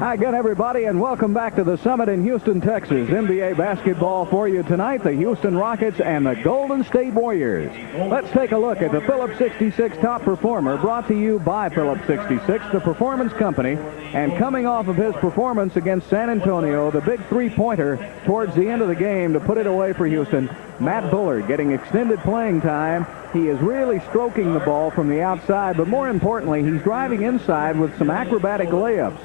Hi again, everybody, and welcome back to the Summit in Houston, Texas. NBA basketball for you tonight, the Houston Rockets and the Golden State Warriors. Let's take a look at the Phillips 66 top performer, brought to you by Phillips 66, the performance company. And coming off of his performance against San Antonio, the big three-pointer towards the end of the game to put it away for Houston, Matt Bullard getting extended playing time. He is really stroking the ball from the outside, but more importantly, he's driving inside with some acrobatic layups.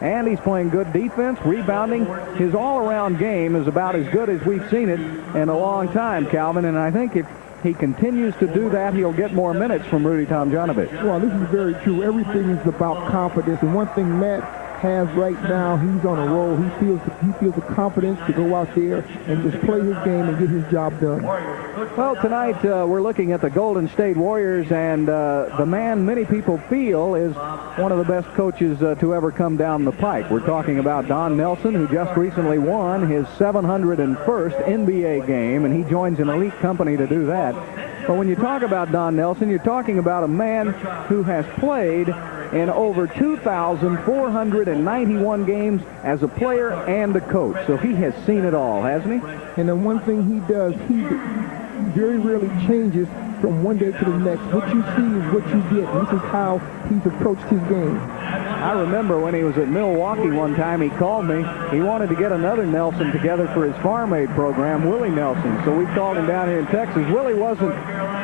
And he's playing good defense, rebounding. His all-around game is about as good as we've seen it in a long time, Calvin. And I think if he continues to do that, he'll get more minutes from Rudy Tomjanovich. Well, this is very true. Everything is about confidence. And one thing Matt has right now, he's on a roll. He feels the confidence to go out there and just play his game and get his job done. Well, tonight we're looking at the Golden State Warriors, and the man many people feel is one of the best coaches to ever come down the pike. We're talking about Don Nelson, who just recently won his 701st NBA game, and he joins an elite company to do that. But when you talk about Don Nelson, you're talking about a man who has played in over 2,491 games as a player and a coach. So he has seen it all, hasn't he? And the one thing he does, he very rarely changes from one day to the next. What you see is what you get. This is how he's approached his game. I remember when he was at Milwaukee one time, he called me. He wanted to get another Nelson together for his Farm Aid program, Willie Nelson. So we called him down here in Texas. Willie wasn't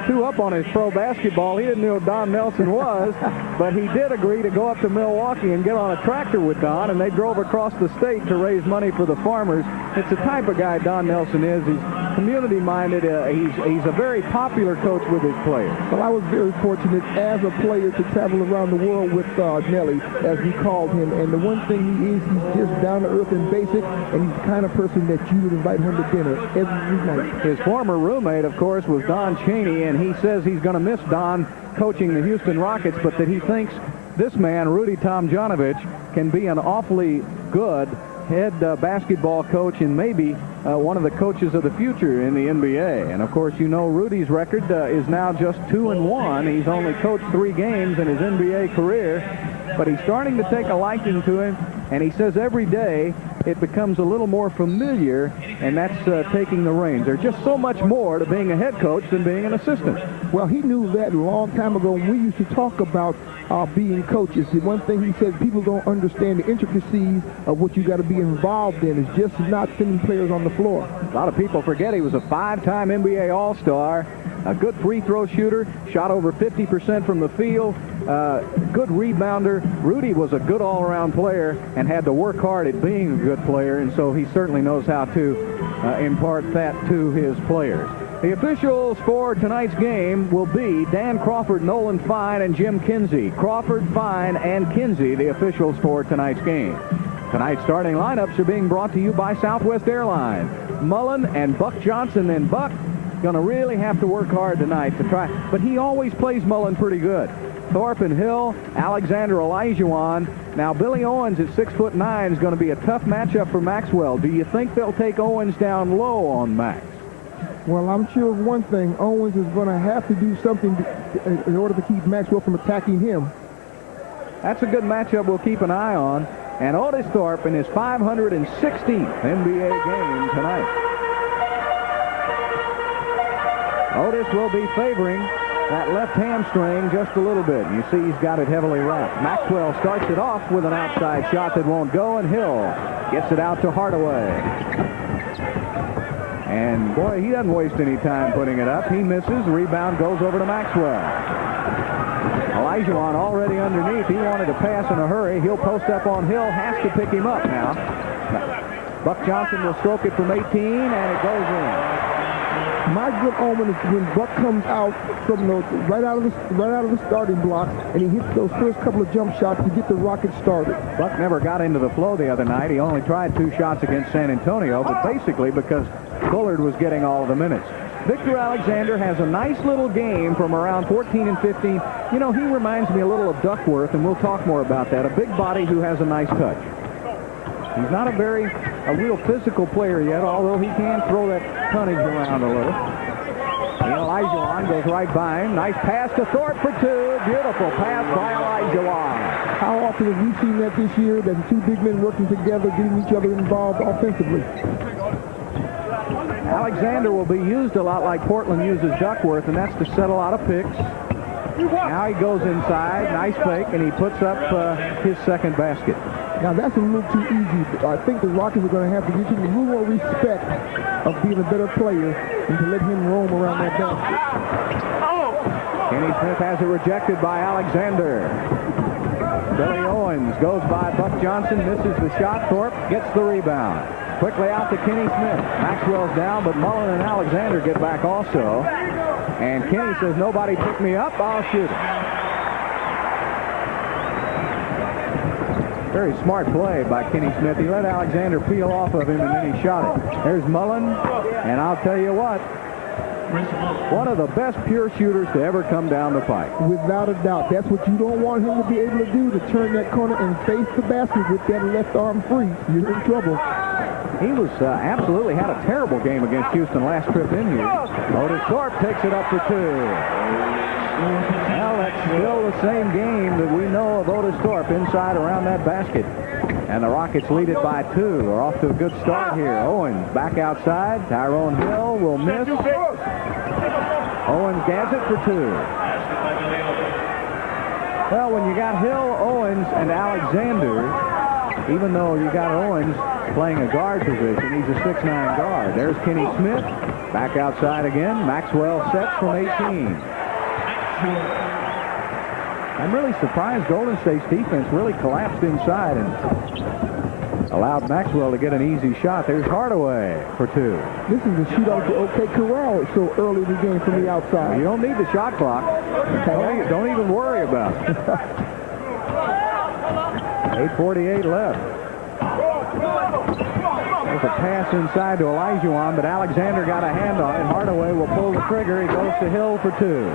too up on his pro basketball. He didn't know who Don Nelson was, but he did agree to go up to Milwaukee and get on a tractor with Don, and they drove across the state to raise money for the farmers. It's the type of guy Don Nelson is. He's community-minded. He's a very popular coach with his players. Well, I was very fortunate as a player to travel around the world with Nelly, as we called him. And the one thing he is, he's just down to earth and basic, and he's the kind of person that you would invite home to dinner every night. His former roommate, of course, was Don Chaney, and he says he's going to miss Don coaching the Houston Rockets, but that he thinks this man, Rudy Tomjanovich, can be an awfully good head basketball coach and maybe one of the coaches of the future in the NBA. And of course, you know, Rudy's record is now just 2-1. He's only coached 3 games in his NBA career, but he's starting to take a liking to him, and he says every day it becomes a little more familiar, and that's taking the reins. There's just so much more to being a head coach than being an assistant. Well, he knew that a long time ago when we used to talk about being coaches. The one thing he said, people don't understand the intricacies of what you got to be involved in. It's just not sending players on the floor. A lot of people forget he was a 5-time NBA All-Star, a good free throw shooter, shot over 50% from the field, good rebounder. Rudy was a good all-around player and had to work hard at being a good player, and so he certainly knows how to impart that to his players. The officials for tonight's game will be Dan Crawford, Nolan Fine, and Jim Kinsey. Crawford, Fine, and Kinsey, the officials for tonight's game. Tonight's starting lineups are being brought to you by Southwest Airlines. Mullen and Buck Johnson, and Buck going to really have to work hard tonight to try, but he always plays Mullen pretty good. Thorpe and Hill, Alexander Olajuwon. Now, Billy Owens at 6'9" is going to be a tough matchup for Maxwell. Do you think they'll take Owens down low on Max? Well, I'm sure of one thing. Owens is going to have to do something in order to keep Maxwell from attacking him. That's a good matchup we'll keep an eye on. And Otis Thorpe in his 516th NBA game tonight. Otis will be favoring that left hamstring just a little bit. You see he's got it heavily wrapped. Maxwell starts it off with an outside shot that won't go, and Hill gets it out to Hardaway. And, boy, he doesn't waste any time putting it up. He misses. Rebound goes over to Maxwell. Olajuwon already underneath. He wanted to pass in a hurry. He'll post up on Hill. Has to pick him up now. Buck Johnson will stroke it from 18, and it goes in. My good omen is when Buck comes out from right out of the starting block, and he hits those first couple of jump shots to get the Rockets started. Buck never got into the flow the other night. He only tried 2 shots against San Antonio, but basically because Bullard was getting all the minutes. Victor Alexander has a nice little game from around 14 and 15. You know, he reminds me a little of Duckworth, and we'll talk more about that. A big body who has a nice touch. He's not a real physical player yet, although he can throw that tonnage around a little. Olajuwon goes right by him. Nice pass to Thorpe for 2. Beautiful pass by Olajuwon. How often have we seen that this year, that the two big men working together, getting each other involved offensively? Alexander will be used a lot like Portland uses Duckworth, and that's to set a lot of picks. Now he goes inside, nice fake, and he puts up his second basket. Now that's a little too easy. I think the Rockets are going to have to give him a little more respect of being a better player and to let him roam around that basket. Kenny Smith has it rejected by Alexander. Billy Owens goes by Buck Johnson, misses the shot. Thorpe gets the rebound. Quickly out to Kenny Smith. Maxwell's down, but Mullen and Alexander get back also. And Kenny says, nobody pick me up, I'll shoot it. Very smart play by Kenny Smith. He let Alexander peel off of him, and then he shot it. There's Mullen, and I'll tell you what, one of the best pure shooters to ever come down the pipe. Without a doubt. That's what you don't want him to be able to do, to turn that corner and face the basket with that left arm free. You're in trouble. He was absolutely had a terrible game against Houston last trip in here. Otis Thorpe takes it up for two. Well, that's still the same game that we know of Otis Thorpe inside around that basket. And the Rockets lead it by 2. We're off to a good start here. Owens back outside. Tyrone Hill will miss. Owens gets it for 2. Well, when you got Hill, Owens, and Alexander, even though you got Owens playing a guard position, he's a 6'9" guard. There's Kenny Smith back outside again. Maxwell sets from 18. I'm really surprised Golden State's defense really collapsed inside and allowed Maxwell to get an easy shot. There's Hardaway for 2. This is a shootout for OK Corral so early in the game from the outside. You don't need the shot clock. Don't even worry about it. 8:48 left. There's a pass inside to Olajuwon, but Alexander got a hand on it. Hardaway will pull the trigger. He goes to Hill for 2.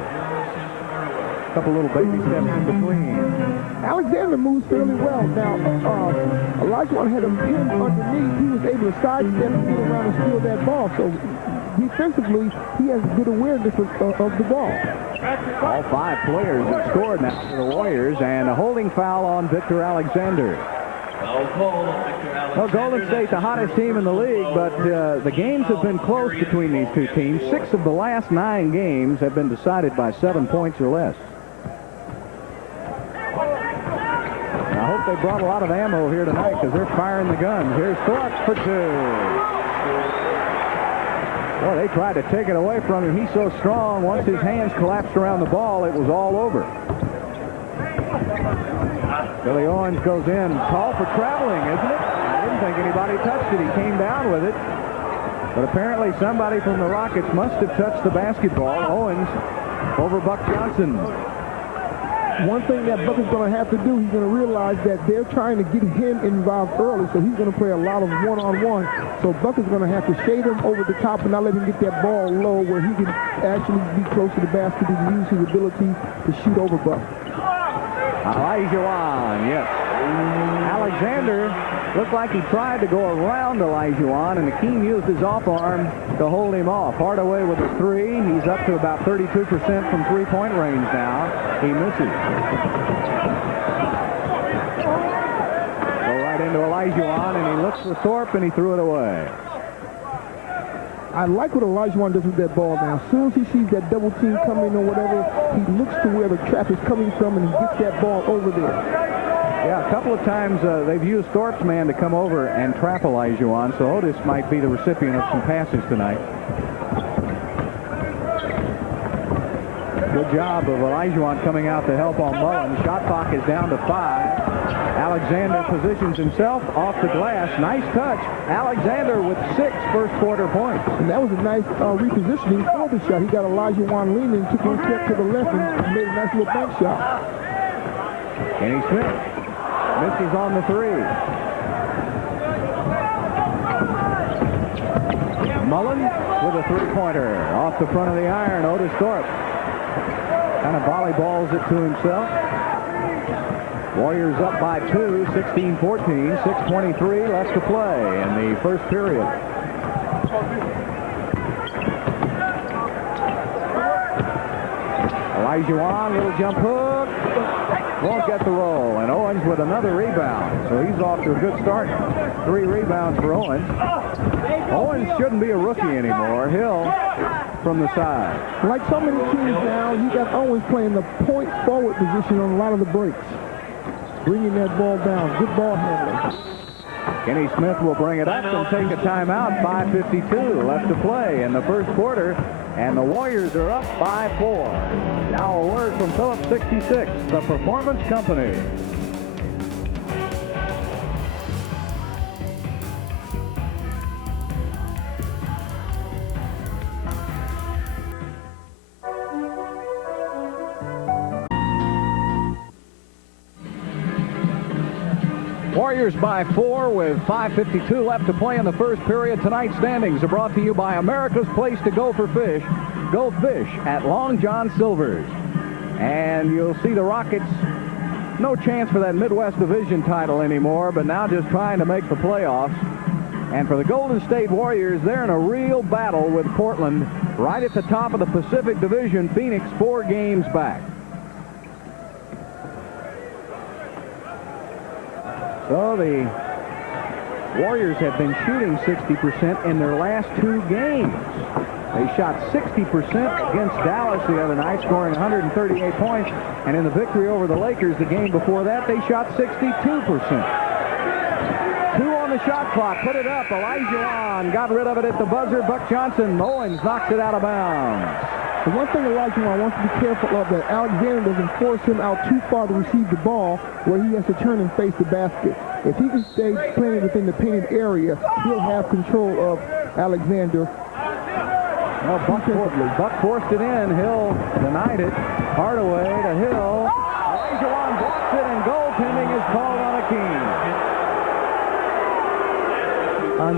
A couple little baby steps in between. Alexander moves fairly well. Now, Olajuwon had him pinned underneath. He was able to sidestep and get around and steal that ball. So defensively, he has good awareness of the ball. All 5 players have scored now for the Warriors, and a holding foul on Victor Alexander. Well, Golden State, the hottest team in the league, but the games have been close between these two teams. 6 of the last 9 games have been decided by 7 points or less. And I hope they brought a lot of ammo here tonight because they're firing the guns. Here's Thorpe for 2. Well, they tried to take it away from him. He's so strong. Once his hands collapsed around the ball, it was all over. Billy Owens goes in. Call for traveling, isn't it? I didn't think anybody touched it. He came down with it. But apparently somebody from the Rockets must have touched the basketball. Owens over Buck Johnson. One thing that Buck is going to have to do, he's going to realize that they're trying to get him involved early, so he's going to play a lot of one-on-one. So Buck is going to have to shade him over the top and not let him get that ball low where he can actually be close to the basket and use his ability to shoot over Buck. Olajuwon, yes. Alexander looked like he tried to go around Olajuwon, and Hakeem used his off arm to hold him off. Hardaway with a 3. He's up to about 32% from three-point range now. He misses. Go right into Olajuwon, and he looks for Thorpe, and he threw it away. I like what Olajuwon does with that ball now. As soon as he sees that double team coming or whatever, he looks to where the trap is coming from and he gets that ball over there. Yeah, a couple of times they've used Thorpe's man to come over and trap Olajuwon, so Otis might be the recipient of some passes tonight. Good job of Olajuwon coming out to help on Mullen. Shot clock is down to 5. Alexander positions himself off the glass. Nice touch. Alexander with 6 first-quarter points. And that was a nice repositioning for the shot. He got Olajuwon leaning, took one step to the left, and made a nice little bank shot. Kenny Smith misses on the 3. Mullen with a 3-pointer off the front of the iron. Otis Thorpe kind of volleyballs it to himself. Warriors up by 2, 16-14, 6:23 left to play in the first period. Olajuwon, little jump hook. won't get the roll. And Owens with another rebound. So he's off to a good start. 3 rebounds for Owens. Owens shouldn't be a rookie anymore. Hill from the side. Like so many teams now, you got Owens playing the point forward position on a lot of the breaks. Bringing that ball down. Good ball handling. Kenny Smith will bring it up and take a timeout. 5:52 left to play in the first quarter. And the Warriors are up 5-4. Now a word from Phillips 66, the Performance Company. Warriors by 4 with 5:52 left to play in the first period. Tonight's standings are brought to you by America's place to go for fish. Go fish at Long John Silver's. And you'll see the Rockets, no chance for that Midwest Division title anymore, but now just trying to make the playoffs. And for the Golden State Warriors, they're in a real battle with Portland right at the top of the Pacific Division. Phoenix 4 games back. So the Warriors have been shooting 60% in their last 2 games. They shot 60% against Dallas the other night, scoring 138 points. And in the victory over the Lakers the game before that, they shot 62%. 2 on the shot clock. Put it up. Olajuwon got rid of it at the buzzer. Buck Johnson. Owens knocks it out of bounds. The one thing Olajuwon wants to be careful of, that Alexander doesn't force him out too far to receive the ball where he has to turn and face the basket. If he can stay playing within the painted area, he'll have control of Alexander. Well, Buck forced it in. Hill denied it. Hardaway to Hill. Olajuwon blocks it, and goaltending is called on Hakeem.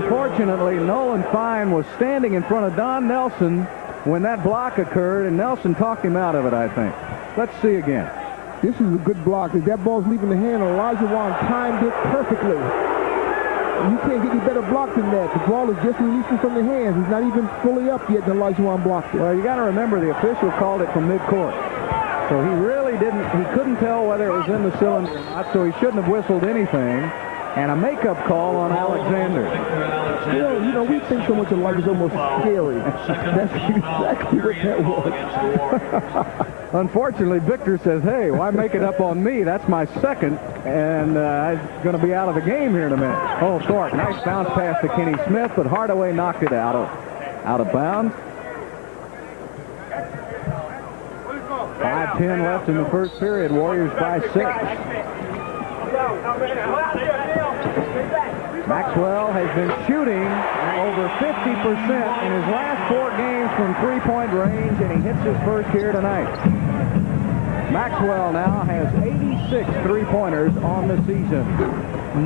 Unfortunately, Nolan Fine was standing in front of Don Nelson when that block occurred, and Nelson talked him out of it, I think. Let's see again. This is a good block. As that ball's leaving the hand, Olajuwon timed it perfectly. You can't get any better block than that. The ball is just releasing from the hands. He's not even fully up yet, and Olajuwon blocked it. Well, you got to remember the official called it from midcourt. So he really couldn't tell whether it was in the cylinder or not, so he shouldn't have whistled anything. And a makeup call on Alexander. Still, you know, we think so much of life is almost scary. That's exactly what that was. Unfortunately, Victor says, hey, why make it up on me? That's my second, and I'm going to be out of the game here in a minute. Oh, Thorpe, nice bounce pass to Kenny Smith, but Hardaway knocked it out of bounds. 5:10 left in the first period. Warriors by 6. Maxwell has been shooting over 50% in his last 4 games from three-point range, and he hits his first here tonight. Maxwell now has 86 three-pointers on the season.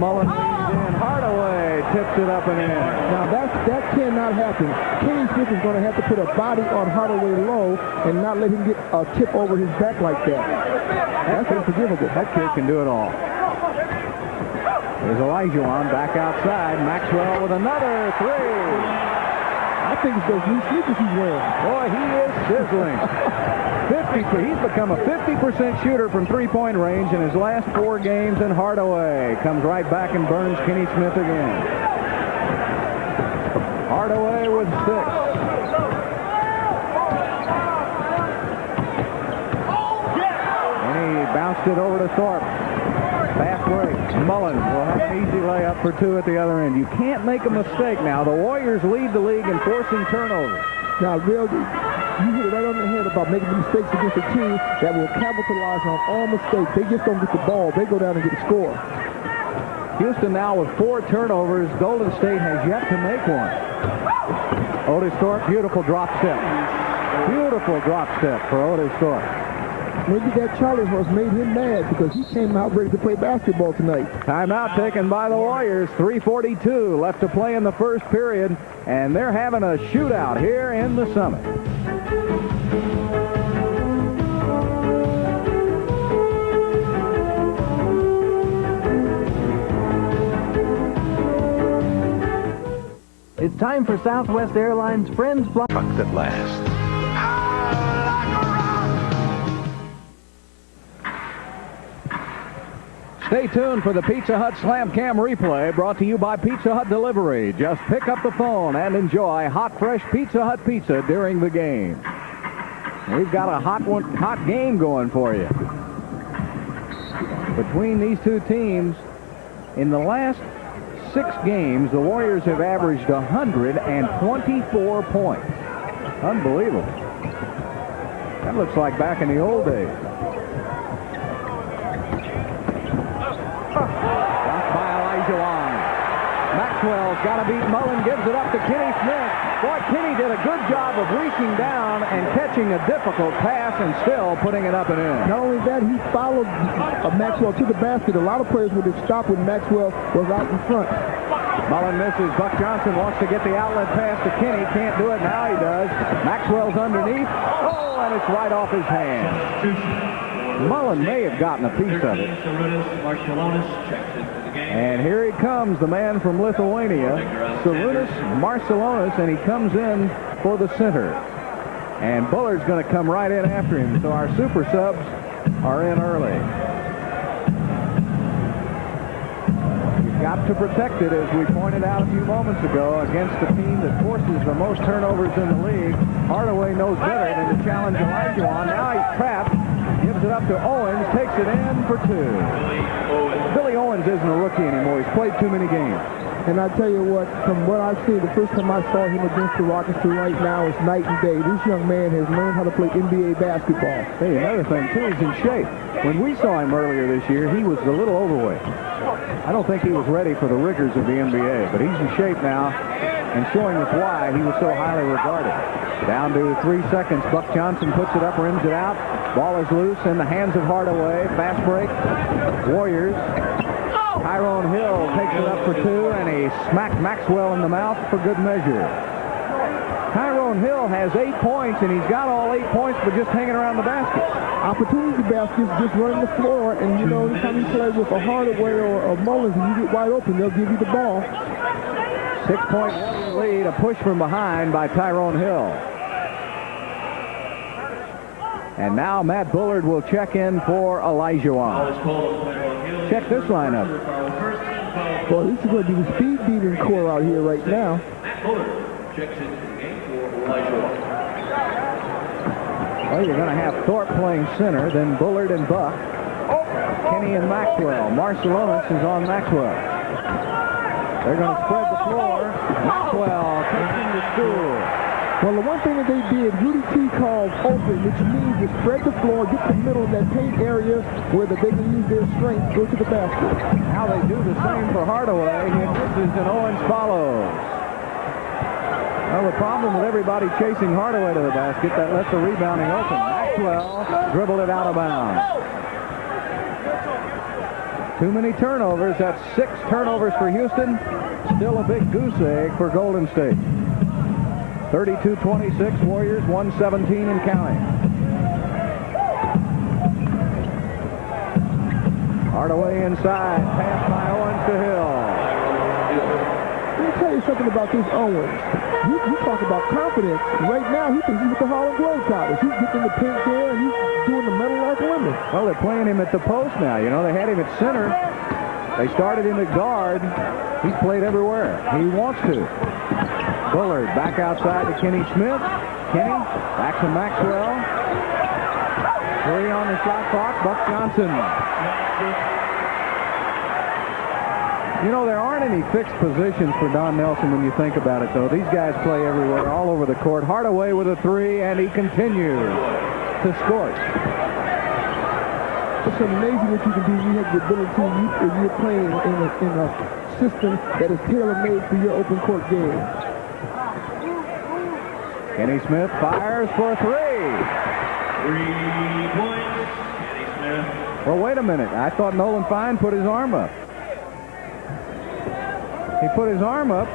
Mullen leads in. Hardaway tips it up and in. Now that cannot happen. Kenny Smith is going to have to put a body on Hardaway low and not let him get a tip over his back like that. That's unforgivable. That kid can do it all. There's Olajuwon back outside. Maxwell with another 3. I think it's those new sneakers he's wearing. Boy, he is sizzling. 50. He's become a 50% shooter from three-point range in his last 4 games, and Hardaway comes right back and burns Kenny Smith again. Hardaway with 6. And he bounced it over to Thorpe. Fast break. Mullen will have an easy layup for 2 at the other end. You can't make a mistake now. The Warriors lead the league in forcing turnovers. Now, Bill, you hit it right on the head about making mistakes against a team that will capitalize on all mistakes. They just don't get the ball. They go down and get a score. Houston now with 4 turnovers. Golden State has yet to make one. Otis Thorpe, beautiful drop step. Beautiful drop step for Otis Thorpe. Maybe that Charlie horse made him mad because he came out ready to play basketball tonight. Timeout taken by the Warriors. 3:42 left to play in the first period, and they're having a shootout here in the Summit. It's time for Southwest Airlines Friends Fly. Truck that lasts. Stay tuned for the Pizza Hut Slam Cam replay brought to you by Pizza Hut Delivery. Just pick up the phone and enjoy hot, fresh Pizza Hut pizza during the game. We've got a hot game going for you. Between these two teams, in the last 6 games, the Warriors have averaged 124 points. Unbelievable. That looks like back in the old days. Blocked by Olajuwon. Maxwell's got to beat Mullen, gives it up to Kenny Smith. Boy, Kenny did a good job of reaching down and catching a difficult pass and still putting it up and in. Not only that, he followed Maxwell to the basket. A lot of players would have stopped when Maxwell was out in front. Mullen misses. Buck Johnson wants to get the outlet pass to Kenny. Can't do it. Now he does. Maxwell's underneath. Oh, and it's right off his hand. Mullen may have gotten a piece of it. And here he comes, the man from Lithuania, Sarunas Marciulionis, and he comes in for the center. And Bullard's going to come right in after him. So our super subs are in early. You've got to protect it, as we pointed out a few moments ago, against the team that forces the most turnovers in the league. Hardaway knows better than to challenge Olajuwon. Now he's trapped. Gives it up to Owens, takes it in for 2. Billy Owens isn't a rookie anymore. He's played too many games. And I tell you what, from what I've seen, the first time I saw him against the Rockets to right now is night and day. This young man has learned how to play NBA basketball. Hey, another thing, too, he's in shape. When we saw him earlier this year, he was a little overweight. I don't think he was ready for the rigors of the NBA, but he's in shape now and showing us why he was so highly regarded. Down to 3 seconds. Buck Johnson puts it up, rims it out. Ball is loose in the hands of Hardaway. Fast break. Warriors. Tyrone Hill takes it up for 2, and he smacked Maxwell in the mouth for good measure. Tyrone Hill has 8 points, and he's got all 8 points, but just hanging around the basket. Opportunity baskets, just running the floor, and you know, anytime you play with a Hardaway or a Mullins and you get wide open, they'll give you the ball. 6-point lead, a push from behind by Tyrone Hill. And now Matt Bullard will check in for Olajuwon. Check this lineup. Well, this is going to be the speed beating core out here right now. Matt Bullard checks into the game for Olajuwon. Well, you're going to have Thorpe playing center, then Bullard and Buck. Kenny and Maxwell. Marciulionis is on Maxwell. They're going to spread the floor. Maxwell takes him to school. Well, the one thing that they did, Rudy T called open, which means to spread the floor, get the middle of that paint area where they can use their strength, go to the basket. Now they do the same for Hardaway. He misses and Owens follows. Well, the problem with everybody chasing Hardaway to the basket, that left the rebounding open. Maxwell dribbled it out of bounds. Too many turnovers. That's 6 turnovers for Houston. Still a big goose egg for Golden State. 32-26, Warriors 117 and counting. Hardaway inside, pass by Owens to Hill. Let me tell you something about this Owens. You talk about confidence. Right now, he's with the Harlem Globetrotters. He's getting the pink there, and he's doing the metal like women. Well, they're playing him at the post now. You know, they had him at center. They started him at guard. He's played everywhere. He wants to. Bullard back outside to Kenny Smith. Kenny back to Maxwell. 3 on the shot clock. Buck Johnson. You know, there aren't any fixed positions for Don Nelson when you think about it, though. These guys play everywhere, all over the court. Hardaway with a 3, and he continues to score. It's amazing what you can do. You have the ability, if you're playing in a system that is tailor-made for your open court game. Kenny Smith fires for 3. 3 points. Kenny Smith. Well, wait a minute. I thought Nolan Fine put his arm up. He put his arm up.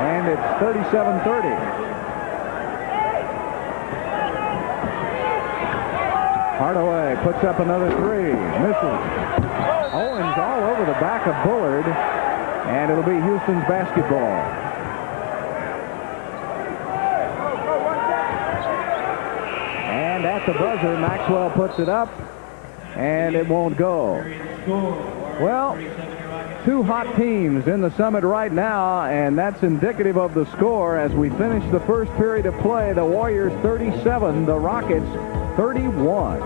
And it's 37-30. Hardaway puts up another 3. Misses. Owens all over the back of Bullard. And it'll be Houston's basketball. And at the buzzer. Maxwell puts it up, and it won't go. Well, two hot teams in the Summit right now, and that's indicative of the score as we finish the first period of play. The Warriors 37, the Rockets 31.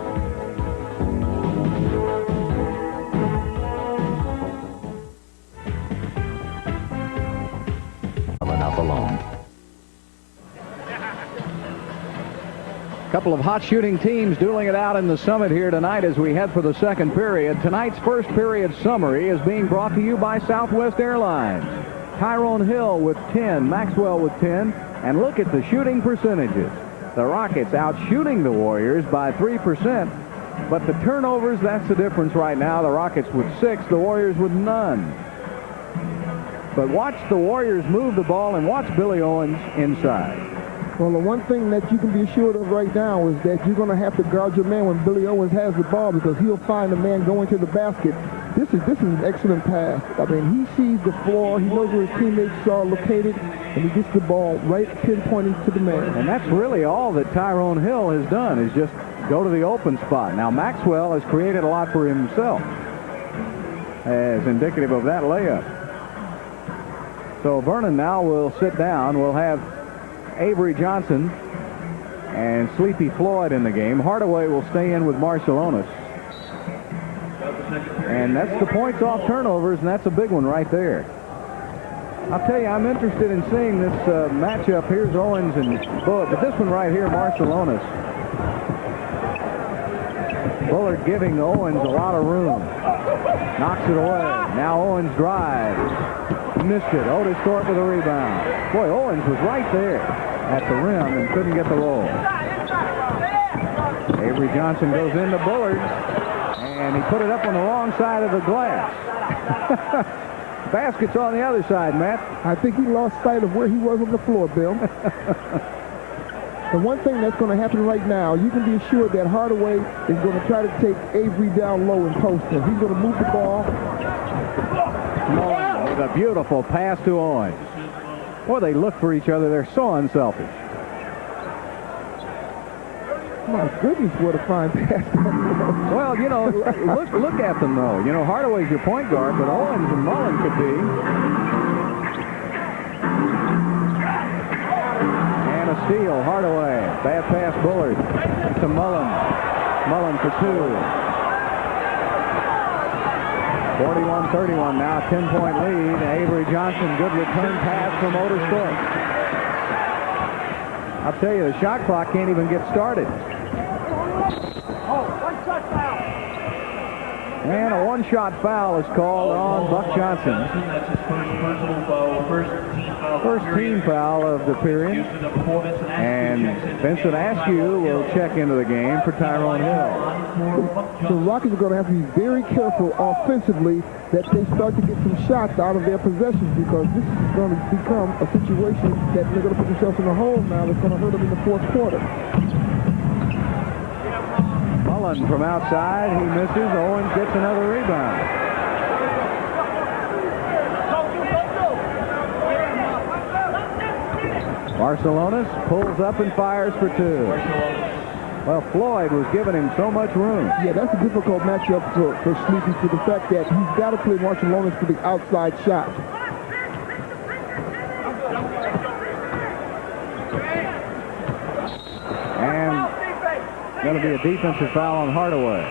Enough alone. Couple of hot shooting teams dueling it out in the Summit here tonight as we head for the second period. Tonight's first period summary is being brought to you by Southwest Airlines. Tyrone Hill with 10, Maxwell with 10, and look at the shooting percentages. The Rockets out shooting the Warriors by 3%, but the turnovers, that's the difference right now. The Rockets with 6, the Warriors with none. But watch the Warriors move the ball and watch Billy Owens inside. Well, the one thing that you can be assured of right now is that you're going to have to guard your man when Billy Owens has the ball, because he'll find the man going to the basket. This is an excellent pass. I mean, he sees the floor, he knows where his teammates are located, and he gets the ball right pinpointing to the man. And that's really all that Tyrone Hill has done, is just go to the open spot. Now, Maxwell has created a lot for himself, as indicative of that layup. So Vernon now will sit down. We'll have Avery Johnson and Sleepy Floyd in the game. Hardaway will stay in with Marcellonis. And that's the points off turnovers, and that's a big one right there. I'll tell you, I'm interested in seeing this matchup. Here's Owens and Bullard, but this one right here, Marcellonis. Bullard giving Owens a lot of room. Knocks it away. Now Owens drives. Missed it. Otis Thorpe with a rebound. Boy, Owens was right there at the rim and couldn't get the roll. Avery Johnson goes into Bullard, and he put it up on the wrong side of the glass. Basket's on the other side, Matt. I think he lost sight of where he was on the floor, Bill. The one thing that's going to happen right now, you can be assured that Hardaway is going to try to take Avery down low and post him. He's going to move the ball. Mullen with a beautiful pass to Owens. Boy, they look for each other. They're so unselfish. My goodness, what a fine pass. Well, you know, look at them, though. You know, Hardaway's your point guard, but Owens and Mullen could be. And a steal, Hardaway. Bad pass, Bullard to Mullen. Mullen for two. 41-31 now, 10-point lead. Avery Johnson, good return pass from Otis Thorpe. I'll tell you, the shot clock can't even get started. And a one-shot foul is called on Buck Johnson. That's his first personal foul, First team foul of the period. And Vincent Askew will check into the game for Tyrone Hill. So the Rockets are going to have to be very careful offensively that they start to get some shots out of their possessions, because this is going to become a situation that they're going to put themselves in a hole now that's going to hurt them in the fourth quarter. Mullen from outside, he misses. Owens gets another rebound. Marcellonis pulls up and fires for two. Well, Floyd was giving him so much room. Yeah, that's a difficult matchup for Sleepy, for the fact that he's got to play Marcellonis for the outside shot. And going to be a defensive foul on Hardaway.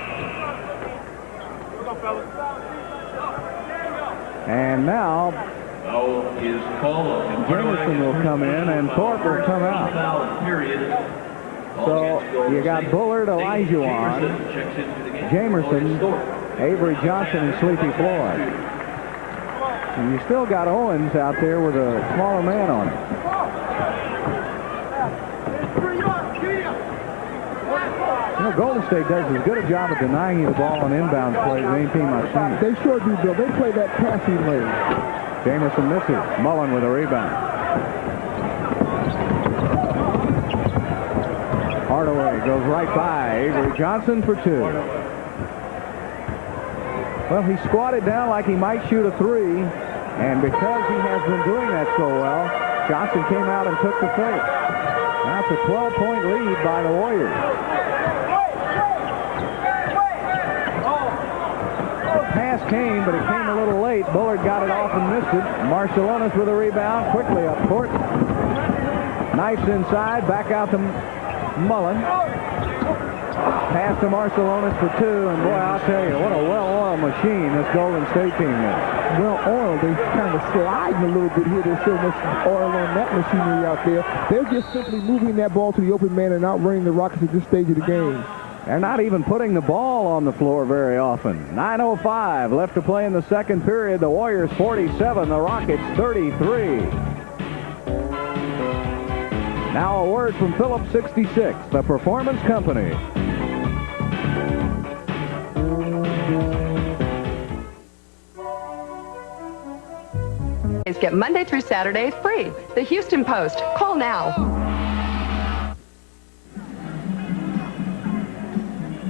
And now Jamerson will come in and Thorpe will come out. So you got Bullard, Olajuwon, Jamerson, Avery Johnson, and Sleepy Floyd. And you still got Owens out there with a smaller man on him. You know, Golden State does as good a job of denying you the ball on inbound plays as any team I've seen. They sure do, Bill. They play that passing lane. Jamerson misses. Mullen with a rebound. Hardaway goes right by Avery Johnson for two. Well, he squatted down like he might shoot a three, and because he has been doing that so well, Johnson came out and took the fake. Now a 12-point lead by the Warriors. The pass came, but it came a little late. Bullard got it off and missed it. Marcellonis with a rebound, quickly up court. Knifes inside, back out to Mullen. Pass to Marcellonis for two, and boy, I'll tell you, what a well-oiled machine this Golden State team is. Well-oiled. They're kind of sliding a little bit here. There's so much oil on that machinery out there. They're just simply moving that ball to the open man and outrunning the Rockets at this stage of the game. They're not even putting the ball on the floor very often. 9:05 left to play in the second period. The Warriors 47, the Rockets 33. Now a word from Phillips 66, the Performance Company. Get Monday through Saturday free. The Houston Post. Call now.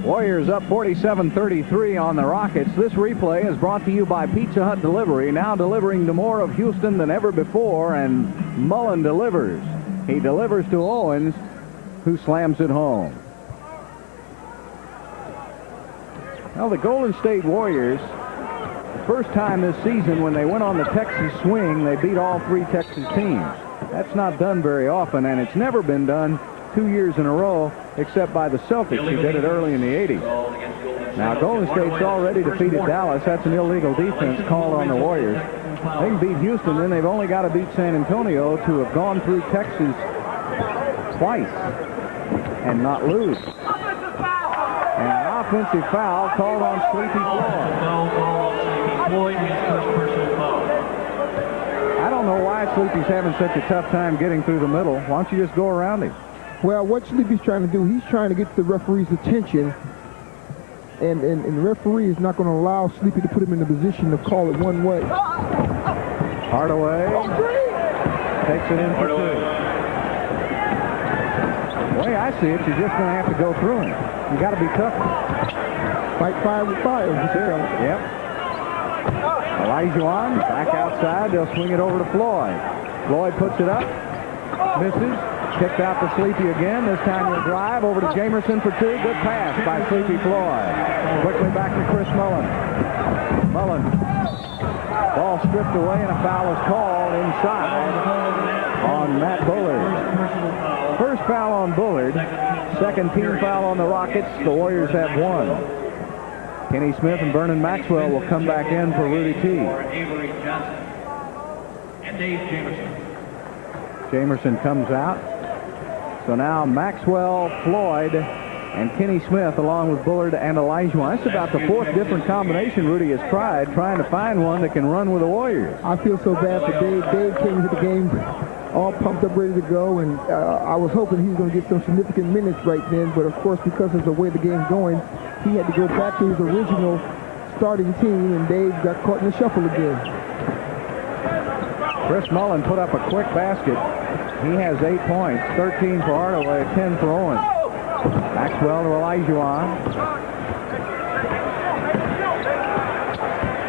Warriors up 47-33 on the Rockets. This replay is brought to you by Pizza Hut Delivery, now delivering to more of Houston than ever before, and Mullen delivers. He delivers to Owens, who slams it home. Well, the Golden State Warriors, first time this season when they went on the Texas swing, they beat all three Texas teams. That's not done very often, and it's never been done 2 years in a row, except by the Celtics, who did it early in the 80s. Now, Golden State's already defeated Dallas. That's an illegal defense called on the Warriors. They can beat Houston, then they've only got to beat San Antonio to have gone through Texas twice and not lose. And an offensive foul called on Sleepy Floyd. I don't know why Sleepy's having such a tough time getting through the middle. Why don't you just go around him? Well, what Sleepy's trying to do, he's trying to get the referee's attention, and the referee is not going to allow Sleepy to put him in the position to call it one way. Hardaway takes it in for two. The way I see it, you're just going to have to go through him. You got to be tough. Fight fire with fire. That's it. Yep. Olajuwon back outside. They'll swing it over to Floyd. Floyd puts it up. Misses. Kicked out to Sleepy again. This time he'll drive over to Jamerson for two. Good pass by Sleepy Floyd. Quickly back to Chris Mullen. Mullen. Ball stripped away and a foul is called inside on Matt Bullard. First foul on Bullard. Second team foul on the Rockets. The Warriors have one. Kenny Smith and Vernon Maxwell will come back in for Rudy T. And Dave Jamerson. Jamerson comes out. So now Maxwell, Floyd, and Kenny Smith along with Bullard and Olajuwon. That's about the fourth different combination Rudy has tried, trying to find one that can run with the Warriors. I feel so bad for Dave. Dave came into the game all pumped up, ready to go, and I was hoping he was going to get some significant minutes right then, but of course, because of the way the game's going, he had to go back to his original starting team, and Dave got caught in the shuffle again. Chris Mullen put up a quick basket. He has 8 points, 13 for Hardaway, 10 for Owens. Maxwell to Olajuwon.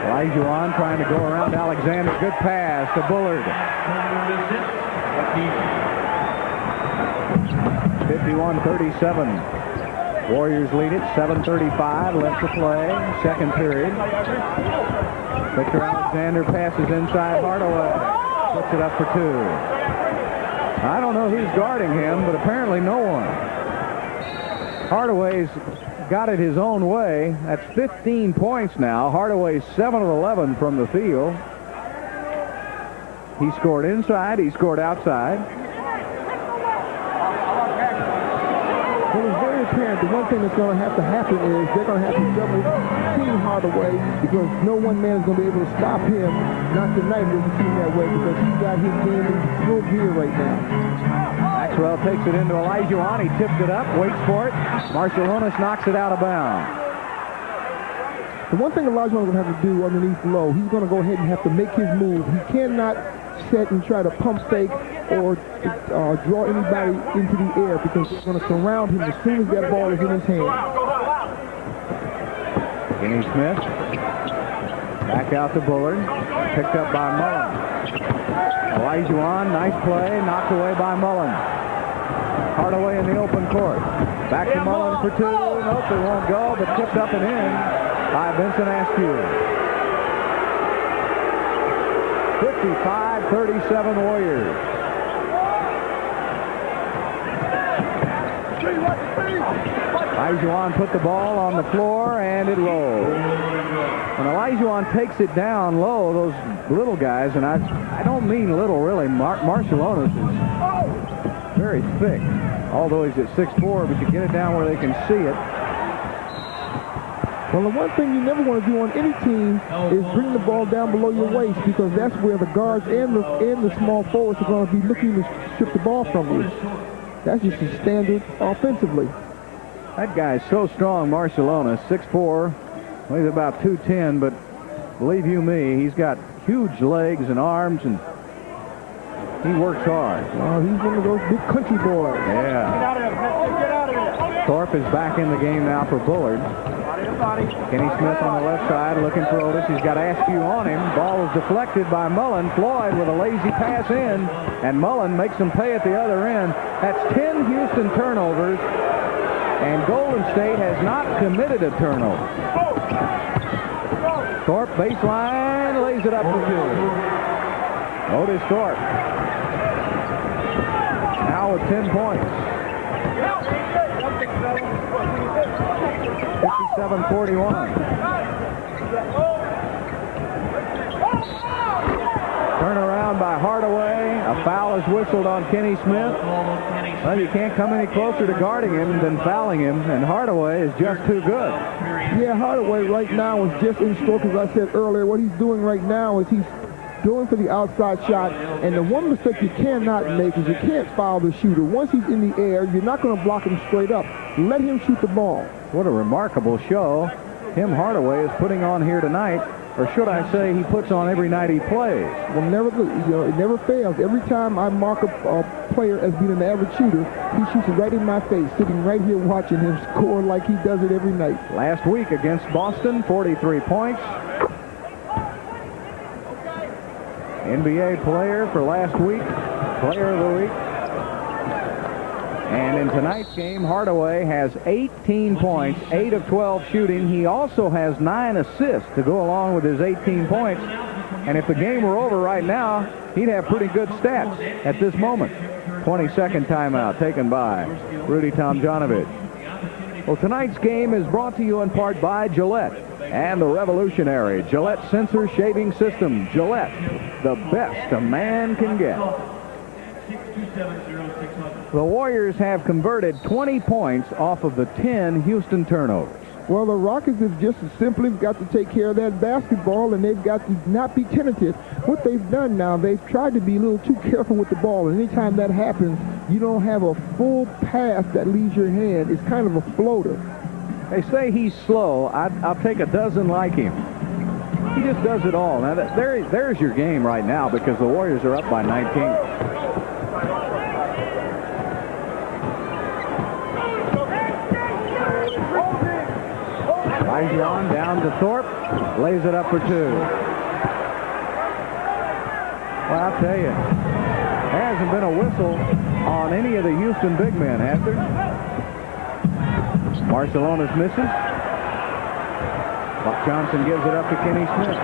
Olajuwon trying to go around Alexander. Good pass to Bullard. 51-37. Warriors lead it. 7:35 left to play. Second period. Victor Alexander passes inside Hardaway. Puts it up for two. I don't know who's guarding him, but apparently no one. Hardaway's got it his own way. That's 15 points now. Hardaway's 7 of 11 from the field. He scored inside. He scored outside. Well, it's very apparent the one thing that's going to have to happen is they're going to have to double team Hardaway because no one man is going to be able to stop him. Not tonight, it doesn't seem that way because he's got his game in full gear right now. Maxwell takes it into Olajuwon. He tipped it up, waits for it. Marcellonis knocks it out of bounds. The one thing Olajuwon is going to have to do underneath low, he's going to go ahead and have to make his move. He cannot set and try to pump fake or draw anybody into the air because they're going to surround him as soon as that ball is in his hand. Kenny Smith back out to Bullard, picked up by Mullen. Olajuwon, nice play, knocked away by Mullen. Hardaway in the open court. Back to Mullen for two. Nope, it won't go, but tipped up and in by Vincent Askew. 55-37 Warriors. Olajuwon put the ball on the floor, and it rolled. When Olajuwon takes it down low, those little guys, and I don't mean little, really. Marciulionis is very thick, although he's at 6'4", but you get it down where they can see it. Well, the one thing you never want to do on any team is bring the ball down below your waist, because that's where the guards and the small forwards are going to be looking to strip the ball from you. That's just a standard offensively. That guy's so strong, Marciulionis, 6'4", weighs about 210, but believe you me, he's got huge legs and arms, and he works hard. Well, he's one of those big country boys. Yeah. Get out of there. Get out of there. Thorpe is back in the game now for Bullard. Kenny Smith on the left side looking for Otis. He's got Askew on him. Ball was deflected by Mullen. Floyd with a lazy pass in, and Mullen makes them pay at the other end. That's 10 Houston turnovers, and Golden State has not committed a turnover. Thorpe baseline, lays it up for two. Otis Thorpe now with 10 points. 57-41. Turnaround by Hardaway. A foul is whistled on Kenny Smith. Well, you can't come any closer to guarding him than fouling him, and Hardaway is just too good. Yeah, Hardaway right now is just in stroke, as I said earlier. What he's doing right now is he's going for the outside shot, and the one mistake you cannot make is you can't foul the shooter. Once he's in the air, you're not going to block him straight up. Let him shoot the ball. What a remarkable show Tim Hardaway is putting on here tonight, or should I say he puts on every night he plays. Well, it never fails. Every time I mark a player as being an average shooter, he shoots it right in my face, sitting right here watching him score like he does it every night. Last week against Boston, 43 points. NBA player for last week, player of the week. And in tonight's game, Hardaway has 18 points, 8 of 12 shooting. He also has 9 assists to go along with his 18 points. And if the game were over right now, he'd have pretty good stats at this moment. 22nd timeout taken by Rudy Tomjanovich. Well, tonight's game is brought to you in part by Gillette and the revolutionary Gillette Sensor Shaving System. Gillette, the best a man can get. The Warriors have converted 20 points off of the 10 Houston turnovers. Well, the Rockets have just simply got to take care of that basketball, and they've got to not be tentative. What they've done now, they've tried to be a little too careful with the ball. And anytime that happens, you don't have a full pass that leaves your hand. It's kind of a floater. They say he's slow. I'll take a dozen like him. He just does it all. Now, there's your game right now, because the Warriors are up by 19. Olajuwon down to Thorpe, lays it up for two. Well, I'll tell you, there hasn't been a whistle on any of the Houston big men, has there? Marciulionis misses. Buck Johnson gives it up to Kenny Smith.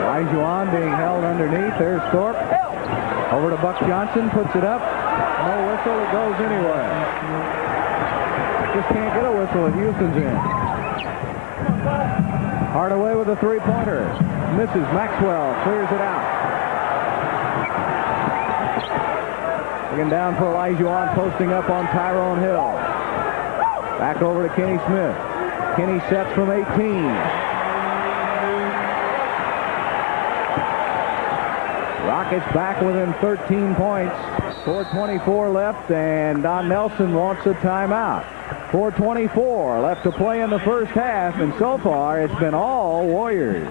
Olajuwon being held underneath. There's Thorpe. Over to Buck Johnson, puts it up. No whistle, it goes anywhere. Just can't get a whistle at Houston's end. Hardaway with a three-pointer. Misses. Maxwell clears it out. Looking down for Olajuwon, posting up on Tyrone Hill. Back over to Kenny Smith. Kenny sets from 18. Rockets back within 13 points. 4:24 left, and Don Nelson wants a timeout. 4:24 left to play in the first half, and so far it's been all Warriors.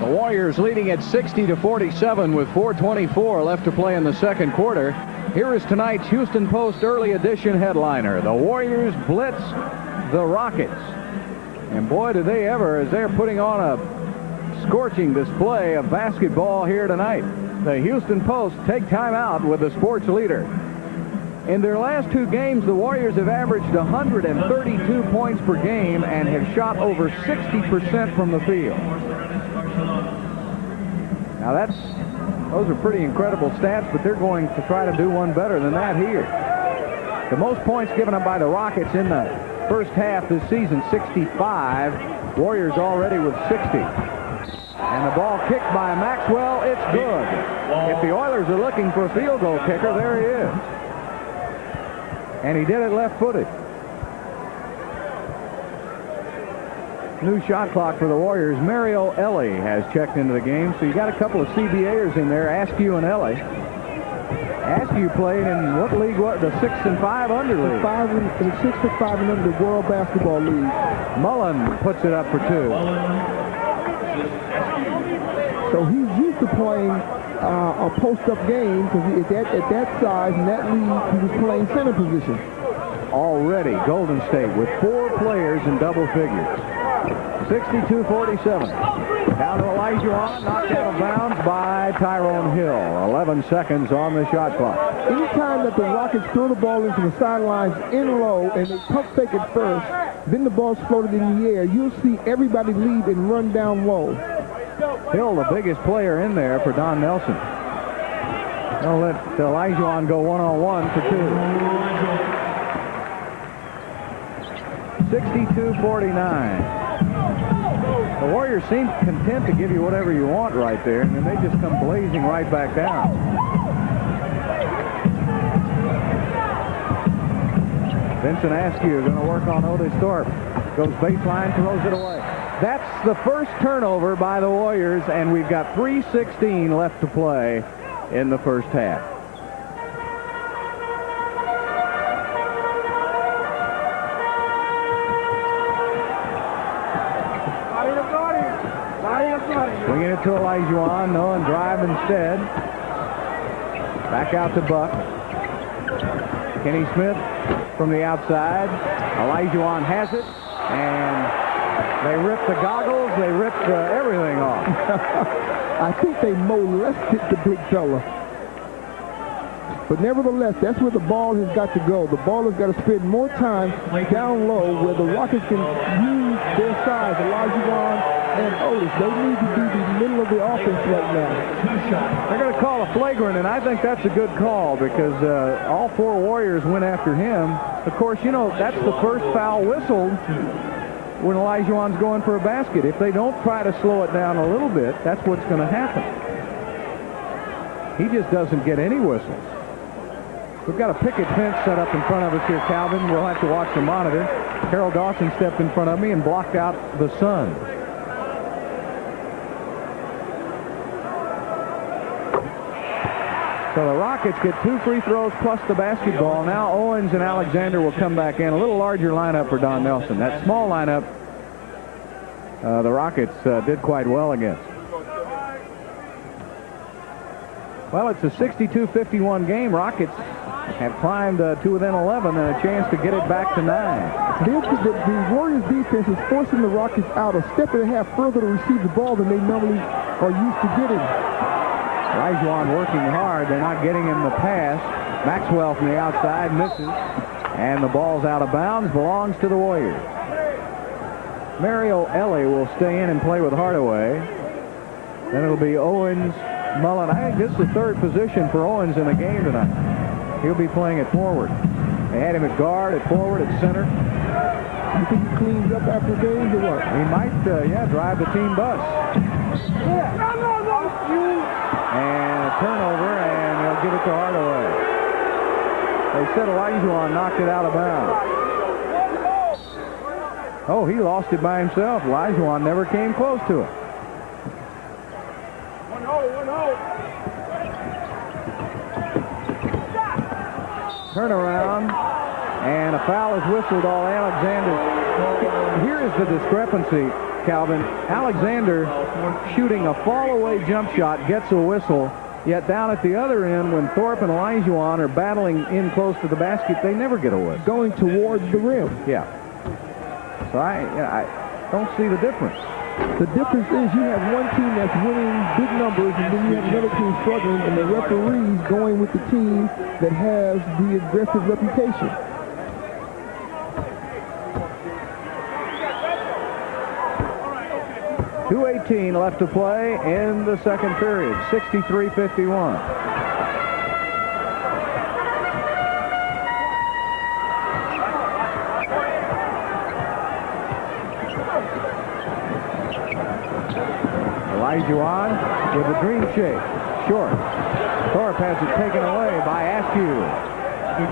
The Warriors leading at 60-47 with 4:24 left to play in the second quarter. Here is tonight's Houston Post early edition headliner. The Warriors blitz the Rockets. And boy, do they ever, as they're putting on a scorching display of basketball here tonight. The Houston Post take time out with the sports leader. In their last two games, the Warriors have averaged 132 points per game and have shot over 60% from the field. Now those are pretty incredible stats, but they're going to try to do one better than that here. The most points given up by the Rockets in the first half this season, 65. Warriors already with 60. And the ball kicked by Maxwell. It's good. If the Oilers are looking for a field goal kicker, there he is. And he did it left-footed. New shot clock for the Warriors. Mario Ellie has checked into the game, so you got a couple of CBAers in there, Askew and Ellie. Askew played in what league? What, the 6 and 5 under league? The 6 and 5 and under the World Basketball League. Mullen puts it up for 2. So he's used to playing a post-up game because at that size and that league, he was playing center position. Already, Golden State with 4 players in double figures. 62-47. Down to Olajuwon, knocked out of bounds by Tyrone Hill. 11 seconds on the shot clock. Anytime that the Rockets throw the ball into the sidelines in low and they pump fake it first, then the ball's floated in the air, you'll see everybody leave and run down low. Hill, the biggest player in there for Don Nelson. They'll let Olajuwon go one-on-one for 2. 62-49. The Warriors seem content to give you whatever you want right there, and then they just come blazing right back down. Vincent Askew going to work on Otis Thorpe. Goes baseline, throws it away. That's the first turnover by the Warriors, and we've got 3:16 left to play in the first half. Swinging it to Olajuwon. No, and drive instead. Back out to Buck. Kenny Smith from the outside. Olajuwon has it, and they ripped the goggles. They ripped everything off. I think they molested the big fella. But nevertheless, that's where the ball has got to go. The ball has got to spend more time down low where the Rockets can use their size. Olajuwon and Otis, they need to be the middle of the offense right now. They're going to call a flagrant, and I think that's a good call because all 4 Warriors went after him. Of course, you know, that's the first foul whistled when Olajuwon's going for a basket. If they don't try to slow it down a little bit, that's what's going to happen. He just doesn't get any whistles. We've got a picket fence set up in front of us here, Calvin. We'll have to watch the monitor. Carol Dawson stepped in front of me and blocked out the sun. So the Rockets get 2 free throws plus the basketball. Now Owens and Alexander will come back in. A little larger lineup for Don Nelson. That small lineup, the Rockets did quite well against. Well, it's a 62-51 game. Rockets have climbed to within 11 and a chance to get it back to 9. The Warriors defense is forcing the Rockets out a step and a half further to receive the ball than they normally are used to getting. Olajuwon working hard. They're not getting him the pass. Maxwell from the outside misses. And the ball's out of bounds. Belongs to the Warriors. Mario Ellie will stay in and play with Hardaway. Then it'll be Owens, Mullen. I think this is the 3rd position for Owens in the game tonight. He'll be playing at forward. They had him at guard, at forward, at center. You think he cleans up after games or what? He might, drive the team bus. And a turnover, and they'll give it to Hardaway. They said Olajuwon knocked it out of bounds. Oh, he lost it by himself. Olajuwon never came close to it. 1-0. Turnaround, and a foul is whistled on Alexander. Here is the discrepancy. Calvin. Alexander shooting a fall-away jump shot gets a whistle, yet down at the other end, when Thorpe and Olajuwon are battling in close to the basket, they never get a whistle. Going towards the rim. Yeah. So I don't see the difference. The difference is you have one team that's winning big numbers, and then you have another team struggling, and the referees going with the team that has the aggressive reputation. .218 left to play in the second period. 63-51. Olajuwon with a dream shake. Short. Thorpe has it taken away by Askew.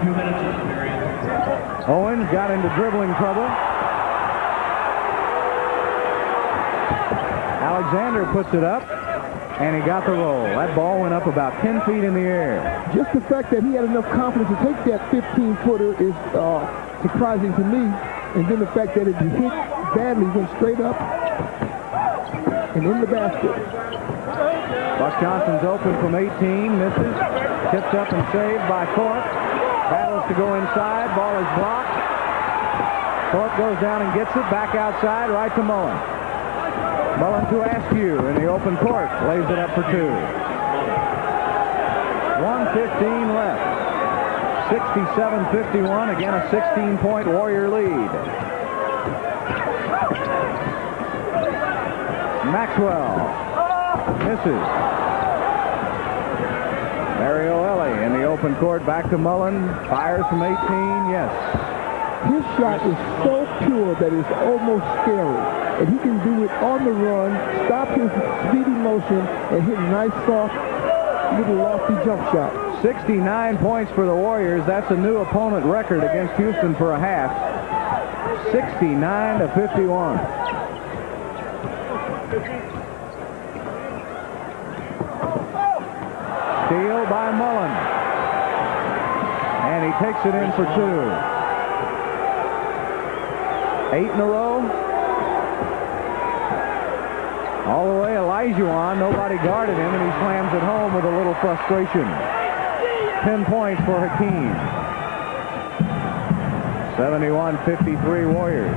2 minutes of the period. Owens got into dribbling trouble. Alexander puts it up, and he got the roll. That ball went up about 10 feet in the air. Just the fact that he had enough confidence to take that 15-footer is surprising to me. And then the fact that it hit badly, went straight up and in the basket. Buck Johnson's open from 18, misses. Tipped up and saved by Thorpe. Battles to go inside. Ball is blocked. Thorpe goes down and gets it. Back outside, right to Mullen. Mullen to Askew in the open court. Lays it up for two. 1:15 left. 67-51. Again, a 16-point Warrior lead. Maxwell misses. Mario Ellie in the open court. Back to Mullen. Fires from 18. Yes. His shot is so pure that it's almost scary. And he can do it on the run, stop his speedy motion, and hit a nice, soft, little lofty jump shot. 69 points for the Warriors. That's a new opponent record against Houston for a half. 69-51. Steal by Mullen. And he takes it in for two. 8 in a row. All the way, Olajuwon. Nobody guarded him, and he slams it home with a little frustration. 10 points for Hakeem. 71-53 Warriors.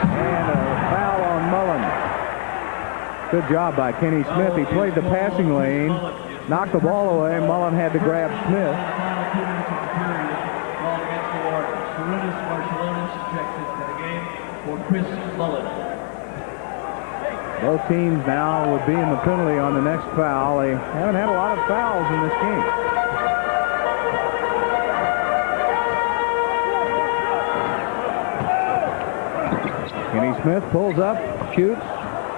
And a foul on Mullen. Good job by Kenny Smith. He played the passing lane, knocked the ball away. Mullen had to grab Smith. Chris Mullen. Both teams now would be in the penalty on the next foul. They haven't had a lot of fouls in this game. Kenny Smith pulls up, shoots.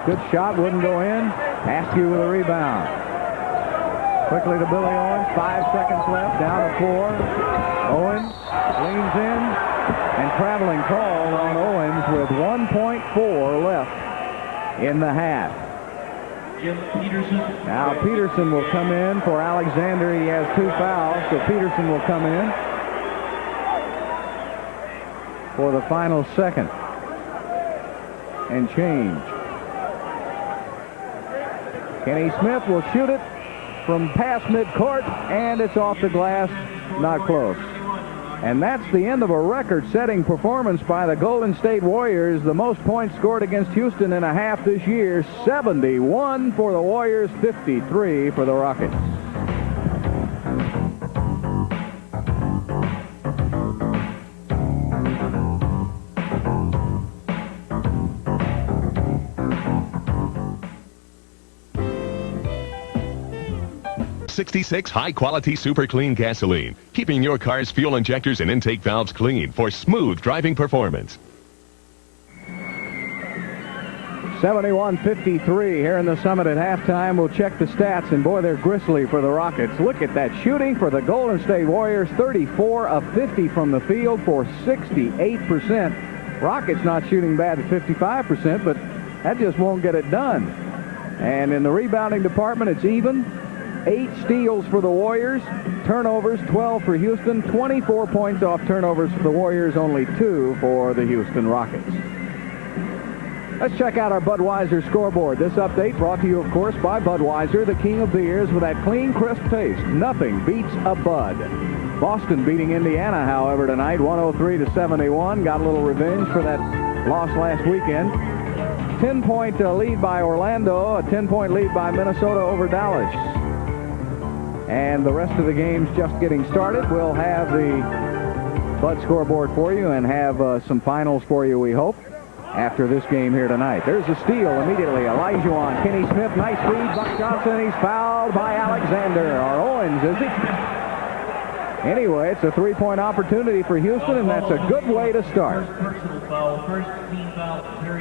Good shot, wouldn't go in. Askew with a rebound. Quickly to Billy Owens. 5 seconds left, down to 4. Owens leans in, and traveling call on Owens with 1.4 left in the half. Jim Peterson. Now Peterson will come in for Alexander. He has 2 fouls, so Peterson will come in for the final second and change. Kenny Smith will shoot it from past midcourt, and it's off the glass, not close. And that's the end of a record-setting performance by the Golden State Warriors. The most points scored against Houston in a half this year. 71 for the Warriors, 53 for the Rockets. '66 high-quality super clean gasoline, keeping your car's fuel injectors and intake valves clean for smooth driving performance. 71-53 here in the Summit at halftime. We'll check the stats, and boy, they're grisly for the Rockets. Look at that shooting for the Golden State Warriors. 34 of 50 from the field for 68%. Rockets not shooting bad at 55%, but that just won't get it done. And in the rebounding department, it's even. 8 steals for the Warriors. Turnovers, 12 for Houston. 24 points off turnovers for the Warriors, only 2 for the Houston Rockets. Let's check out our Budweiser scoreboard. This update brought to you, of course, by Budweiser, the king of beers with that clean, crisp taste. Nothing beats a Bud. Boston beating Indiana, however, tonight, 103-71. Got a little revenge for that loss last weekend. 10-point lead by Orlando, a 10-point lead by Minnesota over Dallas. And the rest of the game's just getting started. We'll have the Bud scoreboard for you and have some finals for you, we hope, after this game here tonight. There's a steal immediately. Olajuwon, Kenny Smith, nice feed. Buck Johnson, he's fouled by Alexander. Or Owens, is he? Anyway, it's a three-point opportunity for Houston, and that's a good way to start.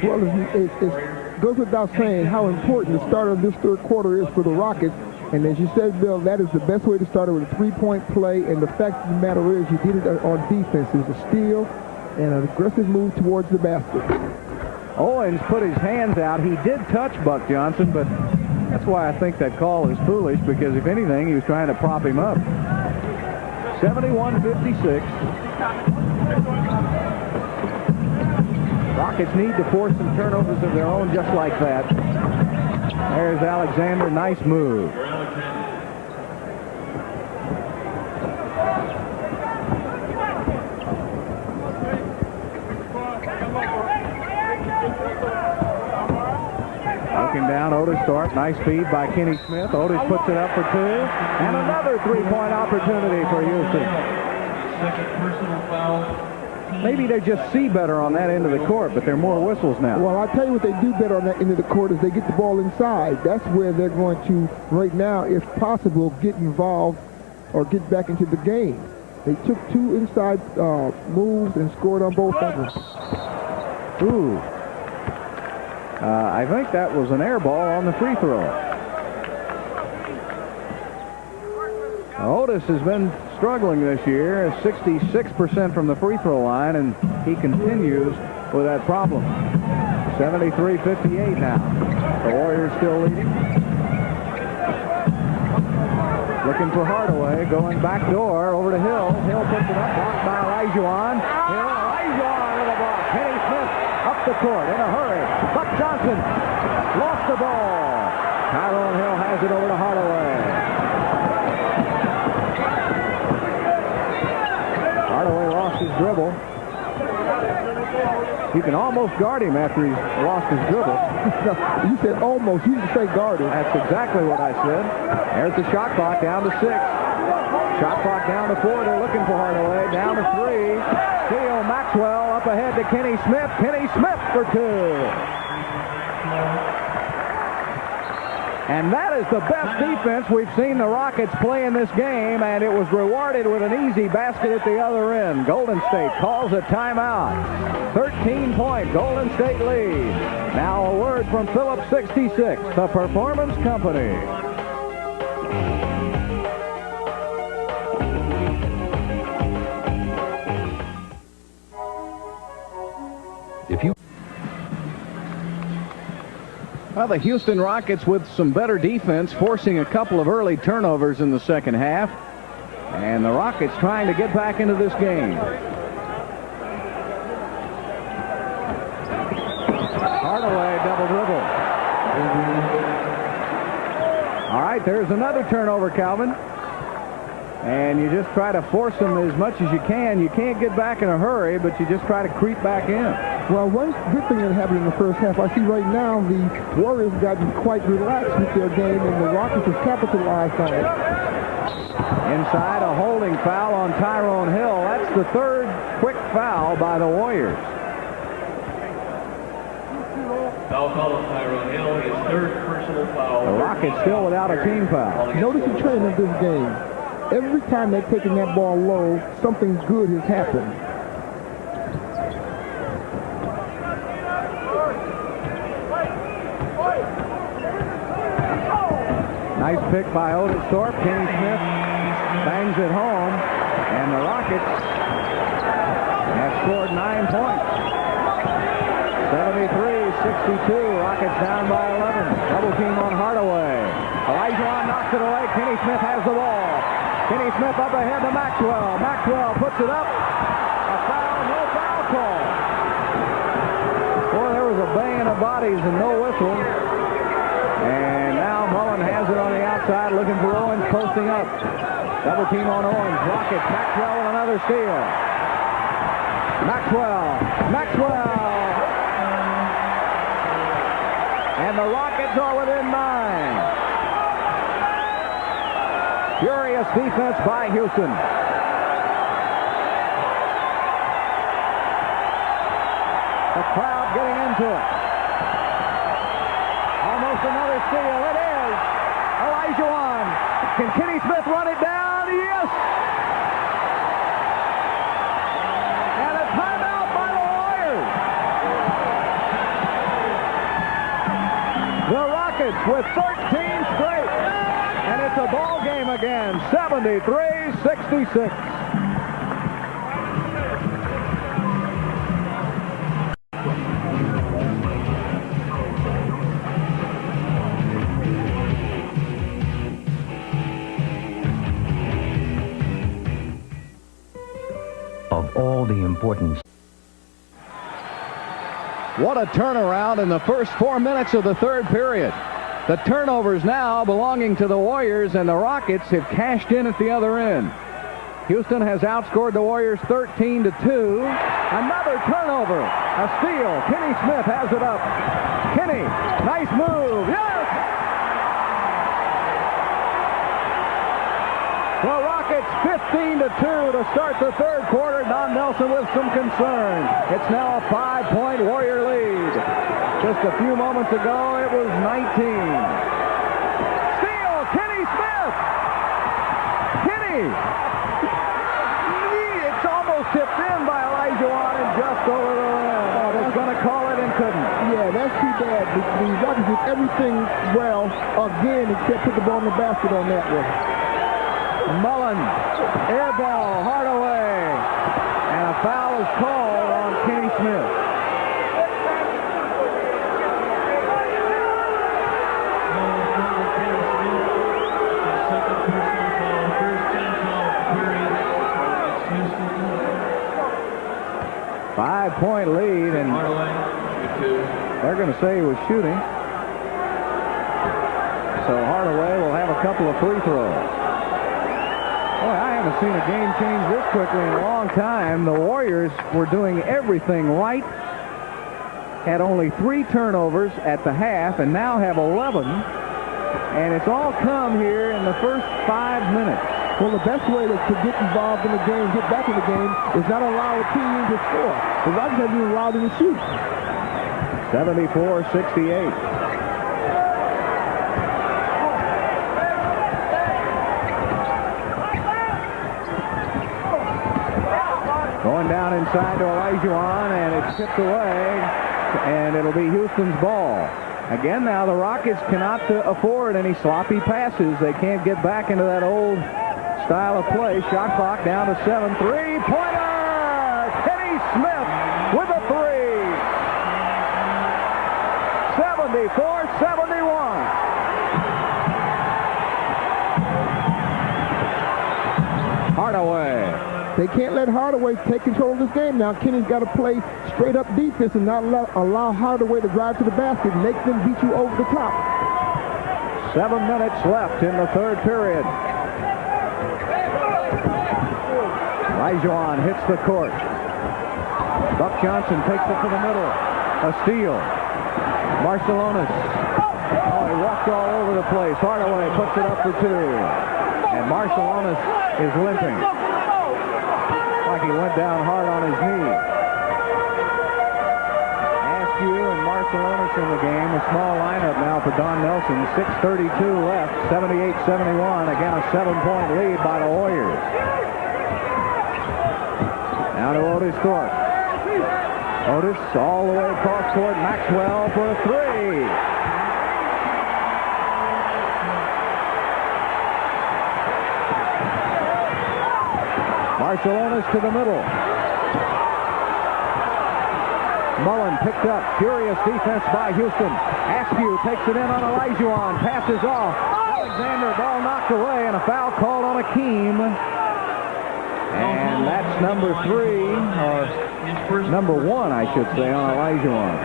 Well, it goes without saying how important the start of this third quarter is for the Rockets. And as you said, Bill, that is the best way to start it with a three-point play. And the fact of the matter is you did it on defense. It's a steal and an aggressive move towards the basket. Owens put his hands out. He did touch Buck Johnson, but that's why I think that call is foolish, because if anything, he was trying to prop him up. 71-56. Rockets need to force some turnovers of their own just like that. There's Alexander. Nice move. Looking down, Otis Thorpe. Nice feed by Kenny Smith. Otis puts it up for 2. And another three-point opportunity for Houston. Second personal foul. Maybe they just see better on that end of the court, but there are more whistles now. Well, I'll tell you what they do better on that end of the court is they get the ball inside. That's where they're going to, right now, if possible, get involved or get back into the game. They took 2 inside moves and scored on both of them. Ooh. I think that was an air ball on the free throw. Otis has been struggling this year, 66% from the free throw line, and he continues with that problem. 73-58 now. The Warriors still leading. Looking for Hardaway, going back door over to Hill. Hill puts it up, blocked by Olajuwon. Olajuwon with a block. Kenny Smith up the court in a hurry. Buck Johnson lost the ball. Tyrone Hill has it over to Hardaway. Hardaway lost his dribble. You can almost guard him after he's lost his dribble. You said almost. You didn't say guard him. That's exactly what I said. There's the shot clock down to 6. Shot clock down to 4. They're looking for Hardaway. Down to 3. Theo Maxwell up ahead to Kenny Smith. Kenny Smith for 2. And that is the best defense we've seen the Rockets play in this game, and it was rewarded with an easy basket at the other end. Golden State calls a timeout. 13-point Golden State lead. Now a word from Phillips 66, the Performance Company. Well, the Houston Rockets with some better defense, forcing a couple of early turnovers in the second half. And the Rockets trying to get back into this game. Hardaway double dribble. All right, there's another turnover, Calvin. And you just try to force them as much as you can. You can't get back in a hurry, but you just try to creep back in. Well, one good thing that happened in the first half, I see right now the Warriors have gotten quite relaxed with their game, and the Rockets have capitalized on it. Inside, a holding foul on Tyrone Hill. That's the third quick foul by the Warriors. Foul call on Tyrone Hill, his third personal foul. The Rockets still without a team foul. Notice the trend of this game. Every time they're taking that ball low, something good has happened. Nice pick by Otis Thorpe. Kenny Smith bangs it home, and the Rockets have scored 9 points. 73-62. Rockets down by 11. Double team on Hardaway. Olajuwon knocks it away. Kenny Smith has the ball. Kenny Smith up ahead to Maxwell. Maxwell puts it up. A foul, no foul call. Boy, there was a banging of bodies and no whistle. And now Mullen has it on the outside, looking for Owens, posting up. Double team on Owens. Rockets. Maxwell with another steal. Maxwell. And the Rockets are within 9. Furious defense by Houston. The crowd getting into it. Almost another steal. It is Olajuwon. Can Kenny Smith run it down? Yes! And a timeout by the Warriors. The Rockets with 13 straight. And it's a ball game again. 73-66. Of all the importance. What a turnaround in the first 4 minutes of the third period. The turnovers now belonging to the Warriors, and the Rockets have cashed in at the other end. Houston has outscored the Warriors 13-2. Another turnover. A steal. Kenny Smith has it up. Kenny, nice move. Yes! The Rockets 15-2 to start the third quarter. Don Nelson with some concern. It's now a 5-point Warrior lead. Just a few moments ago, it was 19. Steal, Kenny Smith. Kenny. It's almost tipped in by Olajuwon and just over the rim. Oh, they're going to call it and couldn't. Yeah, that's too bad. The Rockets did everything well again except put the ball in the basket on that one. Mullen, air ball, Hardaway, and a foul is called on Kenny Smith. Five-point lead, and they're going to say he was shooting. So Hardaway will have a couple of free throws. Boy, I haven't seen a game change this quickly in a long time. The Warriors were doing everything right. Had only 3 turnovers at the half and now have 11. And it's all come here in the first 5 minutes. Well, the best way to get involved in the game, get back in the game, is not allow a team to score. The Rockets have been allowed them to shoot. 74-68. Going down inside to Olajuwon, and it's tipped away, and it'll be Houston's ball. Again, now the Rockets cannot afford any sloppy passes. They can't get back into that old style of play. Shot clock down to 7. Three-pointer! Kenny Smith with a 3. 74-71. Hardaway. They can't let Hardaway take control of this game now. Kenny's got to play straight up defense and not allow Hardaway to drive to the basket and make them beat you over the top. 7 minutes left in the third period. Olajuwon hits the court. Buck Johnson takes it to the middle. A steal. Marciulionis. Oh, he walked all over the place. Hardaway puts it up for 2. And Marciulionis is limping. Like he went down hard on his knee. Askew and Marciulionis in the game. A small lineup now for Don Nelson. 6:32 left. 78-71. Again, a 7-point lead by the Warriors. Now to Otis Thorpe. Otis all the way across court. Maxwell for a 3. Marciulionis to the middle. Mullen picked up. Furious defense by Houston. Askew takes it in on Olajuwon. Passes off. Alexander, ball knocked away, and a foul called on Hakeem. And that's number 3, or number 1, I should say, on Olajuwon.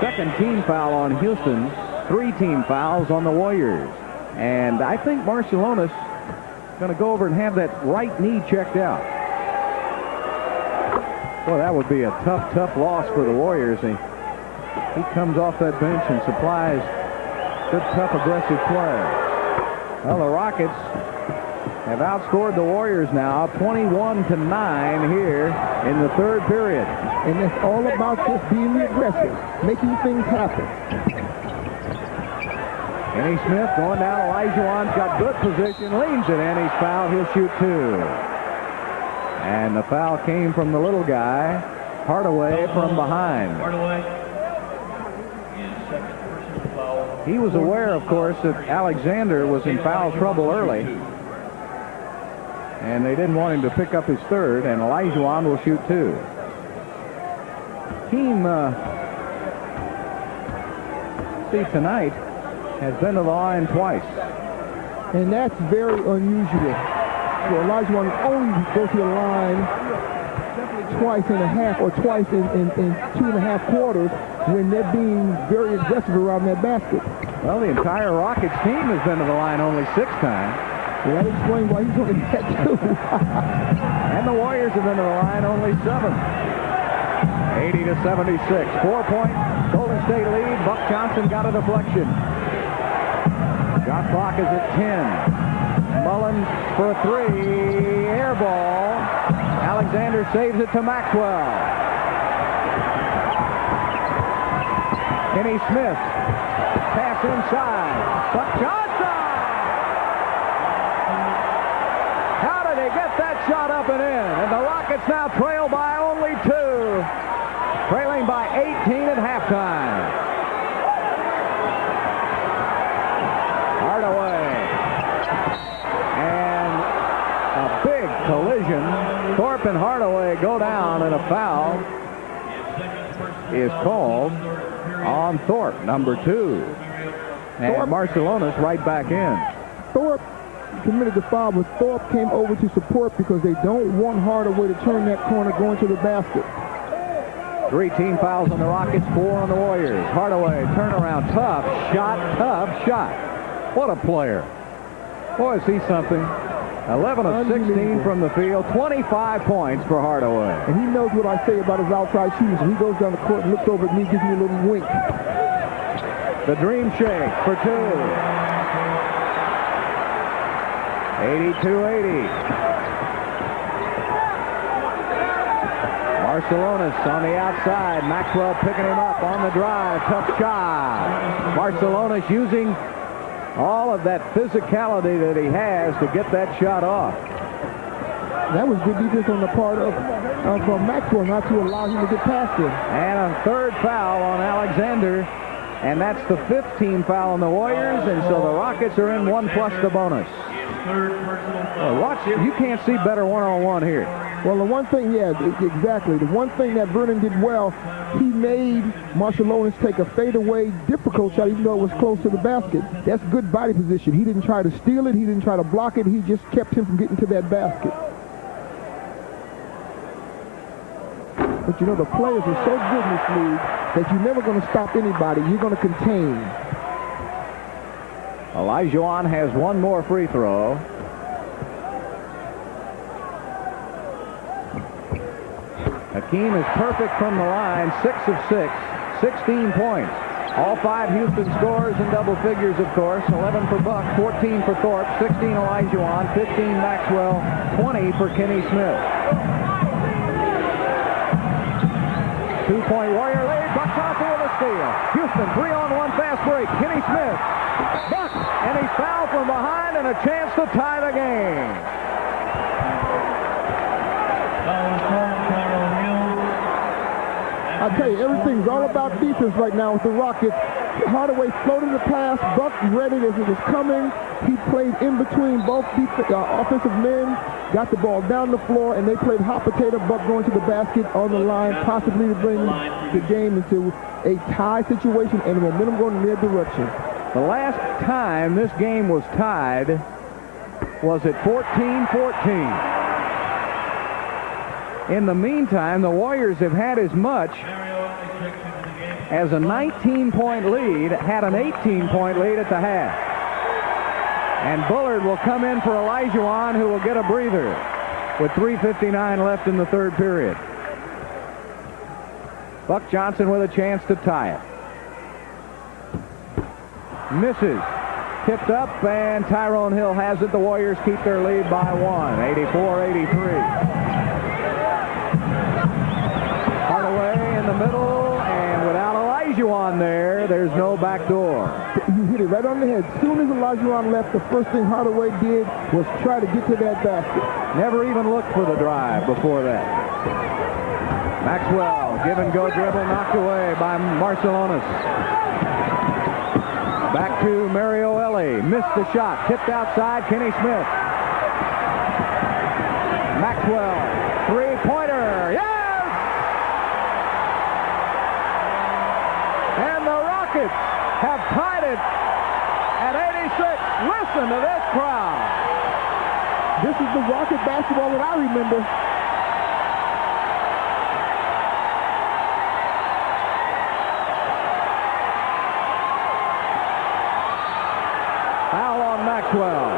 Second team foul on Houston, 3 team fouls on the Warriors. And I think Barcelona's going to go over and have that right knee checked out. Boy, that would be a tough, tough loss for the Warriors. He comes off that bench and supplies good, tough, aggressive play. Well, the Rockets have outscored the Warriors now 21-9 here in the third period. And it's all about just being aggressive, making things happen. Kenny Smith going down. Olajuwon's got good position, leans it in. He's fouled. He'll shoot 2. And the foul came from the little guy, Hardaway, from behind. He was aware, of course, that Alexander was in foul trouble early. And they didn't want him to pick up his third, and Olajuwon will shoot 2. Hakeem, tonight, has been to the line twice. And that's very unusual. So Olajuwon only go to the line twice and a half, or twice in 2.5 quarters, when they're being very aggressive around that basket. Well, the entire Rockets team has been to the line only 6 times. Well, that explains why he's only had 2. And the Warriors have been to the line only 7. 80-76. 4-point Golden State lead. Buck Johnson got a deflection. Shot clock is at 10. Mullins for a 3. Air ball. Alexander saves it to Maxwell. Kenny Smith. Pass inside. Buck Johnson! How did he get that shot up and in? And the Rockets now trail by only 2. Trailing by 18 at halftime. Hardaway. And a big collision. Thorpe and Hardaway go down, and a foul is called on Thorpe, number 2. And Barcelona's right back in. Thorpe committed the foul, but Thorpe came over to support because they don't want Hardaway to turn that corner going to the basket. 3 team fouls on the Rockets, 4 on the Warriors. Hardaway, turnaround, tough shot. What a player. Boy, is he something. 11 of 16 from the field, 25 points for Hardaway. And he knows what I say about his outside shooting. So he goes down the court and looks over at me, gives me a little wink. The dream shake for 2. 82-80. Barcelona's on the outside. Maxwell picking him up on the drive. Tough shot. Barcelona's using all of that physicality that he has to get that shot off. That was good defense on the part of Maxwell not to allow him to get past him. And a 3rd foul on Alexander. And that's the 5th team foul on the Warriors. And so the Rockets are in 1 plus the bonus. Watch it. You can't see better one-on-one here. Well, the one thing, yeah, exactly. The one thing that Vernon did well, he made Barcelona's take a fadeaway difficult shot, even though it was close to the basket. That's good body position. He didn't try to steal it. He didn't try to block it. He just kept him from getting to that basket. But, you know, the players are so good in this league that you're never going to stop anybody. You're going to contain. Olajuwon has 1 more free throw. Hakeem is perfect from the line, 6 of 6, 16 points. All 5 Houston scores in double figures, of course. 11 for Buck, 14 for Thorpe, 16 Olajuwon, 15 Maxwell, 20 for Kenny Smith. 2-point Warrior lead. Buck Johnson with a steal. Houston 3-on-1 fast break. Kenny Smith. Buck, and he's fouled from behind, and a chance to tie the game. I tell you, everything's all about defense right now with the Rockets. Hardaway floated the pass. Buck read it as it was coming. He played in between both offensive men, got the ball down the floor, and they played hot potato. Buck going to the basket on the line, possibly to bring the game into a tie situation and the momentum going in their direction. The last time this game was tied was at 14-14. In the meantime, the Warriors have had as much as a 19-point lead, had an 18-point lead at the half. And Bullard will come in for Olajuwon, who will get a breather with 3:59 left in the third period. Buck Johnson with a chance to tie it. Misses. Tipped up, and Tyrone Hill has it. The Warriors keep their lead by 1, 84-83. Hardaway in the middle, and without Olajuwon there's no back door. You hit it right on the head. As soon as Olajuwon left, the first thing Hardaway did was try to get to that basket. Never even looked for the drive before that. Maxwell, give-and-go dribble knocked away by Marciulionis. Back to Mario Elie. Missed the shot. Tipped outside. Kenny Smith. Maxwell. Three-pointer. Yes! And the Rockets have tied it at 86. Listen to this crowd. This is the Rocket basketball that I remember. Foul on Maxwell.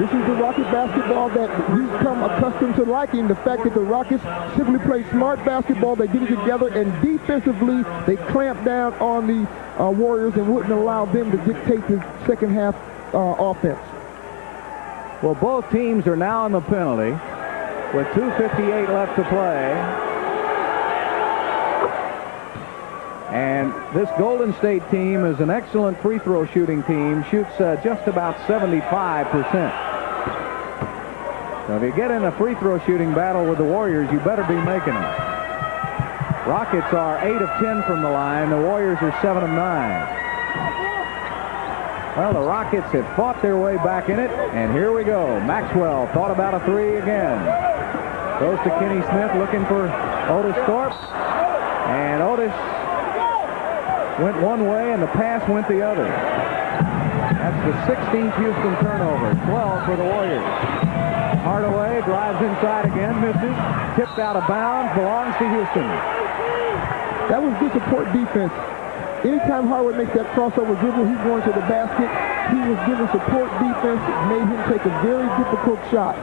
This is the Rocket basketball that we've come accustomed to liking. The fact that the Rockets simply play smart basketball, they get it together, and defensively they clamp down on the Warriors and wouldn't allow them to dictate the second half offense. Well, both teams are now in the penalty with 2:58 left to play. And this Golden State team is an excellent free throw shooting team, shoots just about 75%. So if you get in a free throw shooting battle with the Warriors, you better be making them. Rockets are 8 of 10 from the line. The Warriors are 7 of 9. Well, the Rockets have fought their way back in it, and here we go. Maxwell thought about a three again. Goes to Kenny Smith looking for Otis Thorpe. And Otis went one way and the pass went the other. That's the 16th Houston turnover. 12 for the Warriors. Hardaway drives inside again, misses. Tipped out of bounds, belongs to Houston. That was good support defense. Anytime Hardaway makes that crossover dribble, he's going to the basket. He was given support defense. It made him take a very difficult shot.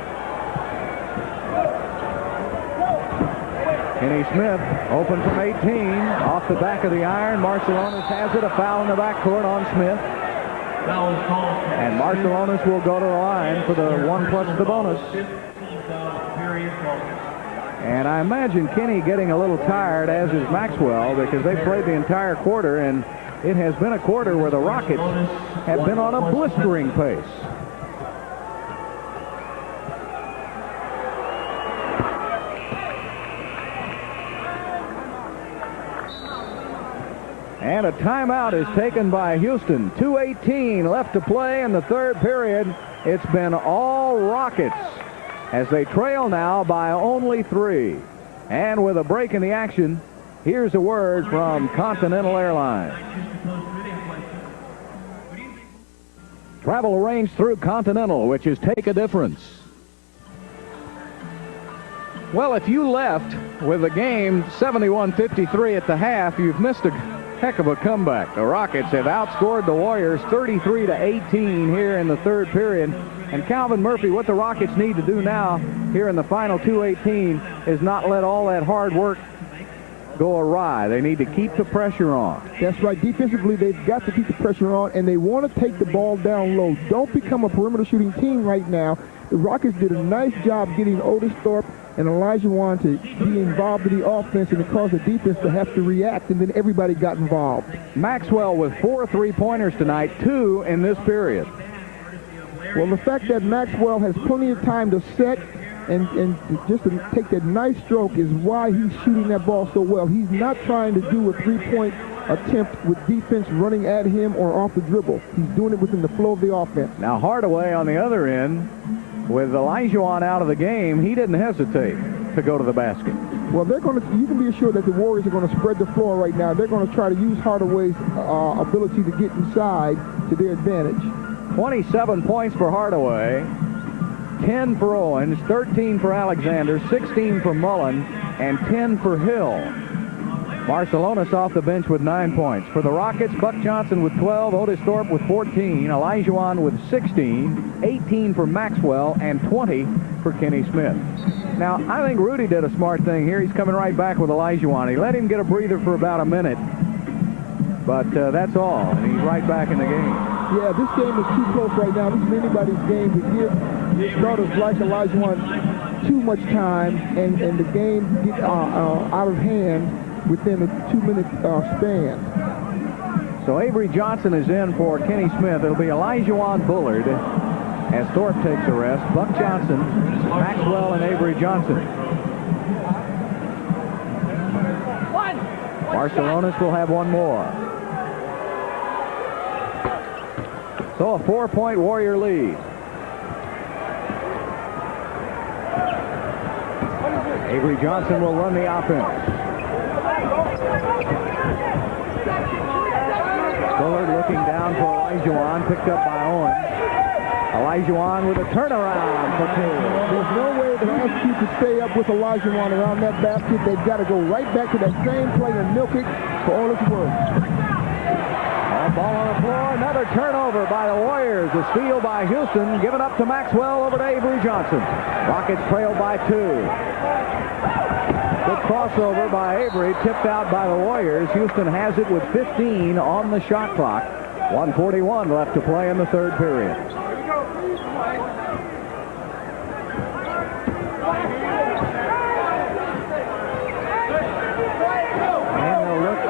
Kenny Smith open from 18 off the back of the iron. Marciulionis has it. A foul in the backcourt on Smith. And Marciulionis will go to the line for the 1 plus the bonus. And I imagine Kenny getting a little tired, as is Maxwell, because they played the entire quarter, and it has been a quarter where the Rockets have been on a blistering pace. And a timeout is taken by Houston. 2:18 left to play in the third period. It's been all Rockets as they trail now by only 3. And with a break in the action, here's a word from Continental Airlines. Travel arranged through Continental, which is Take a Difference. Well, if you left with the game 71-53 at the half, you've missed a heck of a comeback. The Rockets have outscored the Warriors 33-18 here in the third period. And Calvin Murphy, what the Rockets need to do now here in the final 2:18 is not let all that hard work go awry. They need to keep the pressure on. That's right. Defensively, they've got to keep the pressure on, and they want to take the ball down low. Don't become a perimeter shooting team right now. The Rockets did a nice job getting Otis Thorpe and Olajuwon to be involved in the offense, and it caused the defense to have to react, and then everybody got involved. Maxwell with 4 3-pointers tonight, 2 in this period. Well, the fact that Maxwell has plenty of time to set and just to take that nice stroke is why he's shooting that ball so well. He's not trying to do a three-point attempt with defense running at him or off the dribble. He's doing it within the flow of the offense. Now Hardaway on the other end, with Olajuwon out of the game, he didn't hesitate to go to the basket. Well, you can be assured that the Warriors are going to spread the floor right now. They're going to try to use Hardaway's ability to get inside to their advantage. 27 points for Hardaway, 10 for Owens, 13 for Alexander, 16 for Mullen, and 10 for Hill. Marcelonis off the bench with 9 points. For the Rockets, Buck Johnson with 12, Otis Thorpe with 14, Olajuwon with 16, 18 for Maxwell, and 20 for Kenny Smith. Now, I think Rudy did a smart thing here. He's coming right back with Olajuwon. He let him get a breather for about a minute, but that's all, and he's right back in the game. Yeah, this game is too close right now. This is anybody's game to give starters like Olajuwon too much time, and the game get out of hand within a 2-minute span. So Avery Johnson is in for Kenny Smith. It'll be Olajuwon, Bullard, as Thorpe takes a rest. Buck Johnson, Maxwell, and Avery Johnson. Marcelonis will have one more. So a 4-point Warrior lead. Avery Johnson will run the offense. Bullard looking down for Olajuwon, picked up by Owens. Olajuwon with a turnaround for two. There's no way to ask you to stay up with Olajuwon around that basket. They've got to go right back to that same play and milk it for all it's worth. Ball on the floor, another turnover by the Warriors. A steal by Houston, given up to Maxwell, over to Avery Johnson. Rockets trail by 2. Good crossover by Avery, tipped out by the Warriors. Houston has it with 15 on the shot clock. 1:41 left to play in the third period.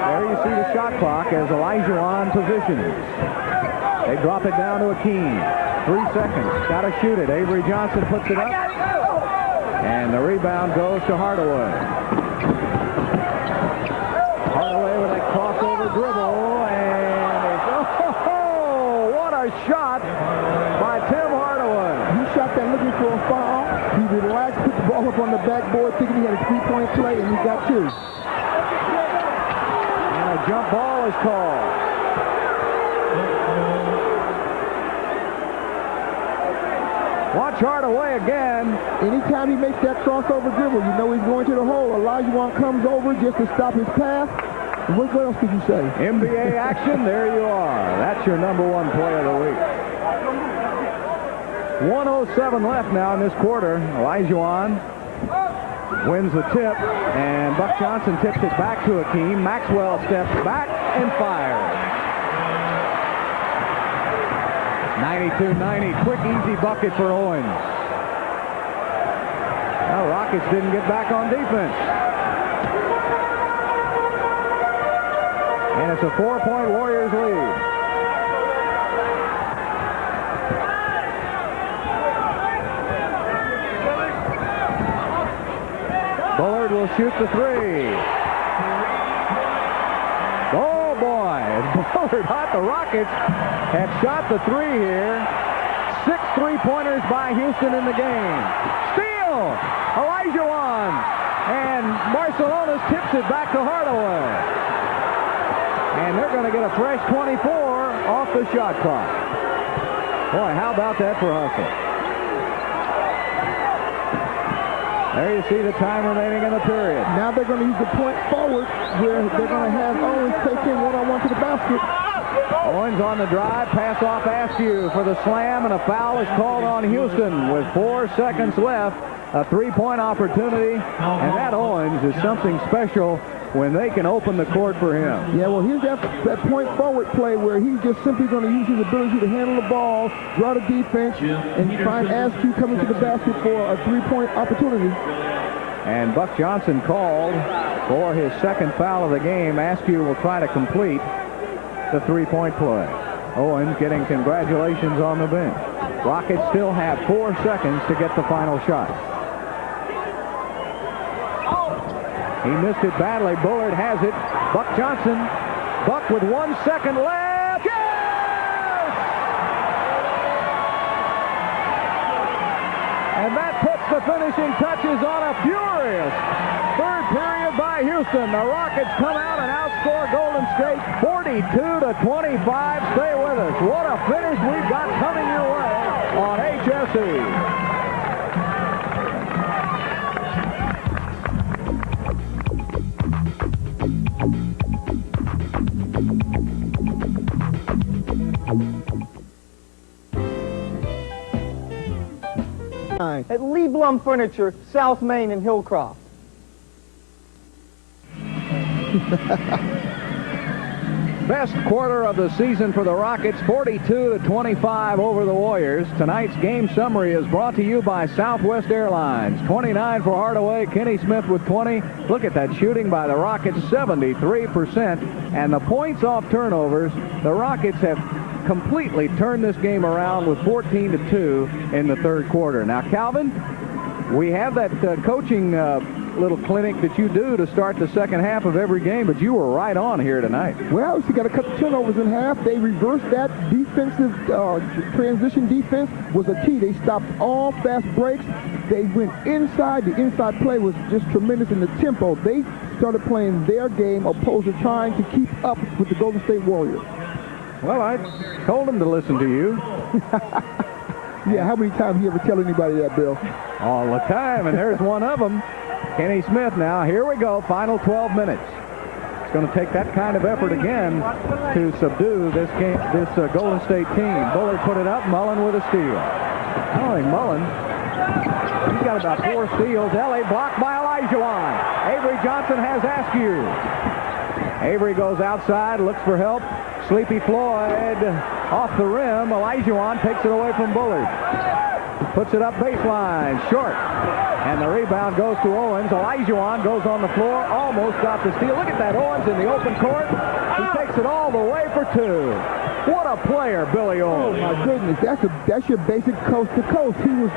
There you see the shot clock as Olajuwon positions. They drop it down to Hakeem. 3 seconds. Got to shoot it. Avery Johnson puts it up. And the rebound goes to Hardaway. Hardaway with a crossover dribble. And oh, what a shot by Tim Hardaway. He shot that looking for a foul. He relaxed, put the ball up on the backboard, thinking he had a 3-point play, and he got 2. Jump ball is called. Watch Hardaway again. Anytime he makes that crossover dribble, you know he's going to the hole. Olajuwon comes over just to stop his pass. What else could you say? NBA action, there you are. That's your #1 play of the week. 1:07 left now in this quarter. Olajuwon wins the tip, and Buck Johnson tips it back to Hakeem. Maxwell steps back and fires. 92-90, quick, easy bucket for Owens. Well, Rockets didn't get back on defense. And it's a 4-point Warriors lead. Bullard will shoot the 3. Oh, boy. Bullard hot. The Rockets have shot the 3 here. 6 3-pointers by Houston in the game. Steal! Olajuwon. And Marcelonis tips it back to Hardaway. And they're going to get a fresh 24 off the shot clock. Boy, how about that for Hustle? There you see the time remaining in the period. Now they're going to use the point forward where they're going to have Owens take him one-on-one to the basket. Owens on the drive, pass off Askew for the slam, and a foul is called on Houston with 4 seconds left. A 3-point opportunity, and that Owens is something special when they can open the court for him. Yeah, well, here's that point forward play where he's just simply going to use his ability to handle the ball, draw the defense, and find Askew coming to the basket for a 3-point opportunity. And Buck Johnson called for his second foul of the game. Askew will try to complete the 3-point play. Owens getting congratulations on the bench. Rockets still have 4 seconds to get the final shot. He missed it badly. Bullard has it. Buck Johnson. Buck with 1 second left. Yes! And that puts the finishing touches on a furious third period by Houston. The Rockets come out and outscore Golden State 42-25. Stay with us. What a finish we've got coming your way on HSE. At Lee Blum Furniture, South Main and Hillcroft. Best quarter of the season for the Rockets, 42-25 over the Warriors. Tonight's game summary is brought to you by Southwest Airlines. 29 for Hardaway, Kenny Smith with 20. Look at that shooting by the Rockets, 73%. And the points off turnovers, the Rockets have completely turned this game around with 14-2 in the third quarter. Now, Calvin, we have that coaching little clinic that you do to start the second half of every game, but you were right on here tonight. Well, you got to cut the turnovers in half. They reversed that defensive transition defense was a key. They stopped all fast breaks. They went inside. The inside play was just tremendous in the tempo. They started playing their game opposed to trying to keep up with the Golden State Warriors. Well, I told them to listen to you. Yeah, how many times you ever tell anybody that, Bill? All the time, and there's one of them. Kenny Smith now. Here we go, final 12 minutes. It's going to take that kind of effort again to subdue this game, this Golden State team. Bullard put it up, Mullen with a steal. I don't think Mullen, he's got about 4 steals. Ellie blocked by Olajuwon. Avery Johnson has Askew. Avery goes outside, looks for help. Sleepy Floyd off the rim. Olajuwon takes it away from Bullard. Puts it up baseline, short. And the rebound goes to Owens. Olajuwon goes on the floor, almost got the steal. Look at that, Owens in the open court. He takes it all the way for 2. What a player, Billy Owens. Oh, my goodness. That's your basic coast to coast. He was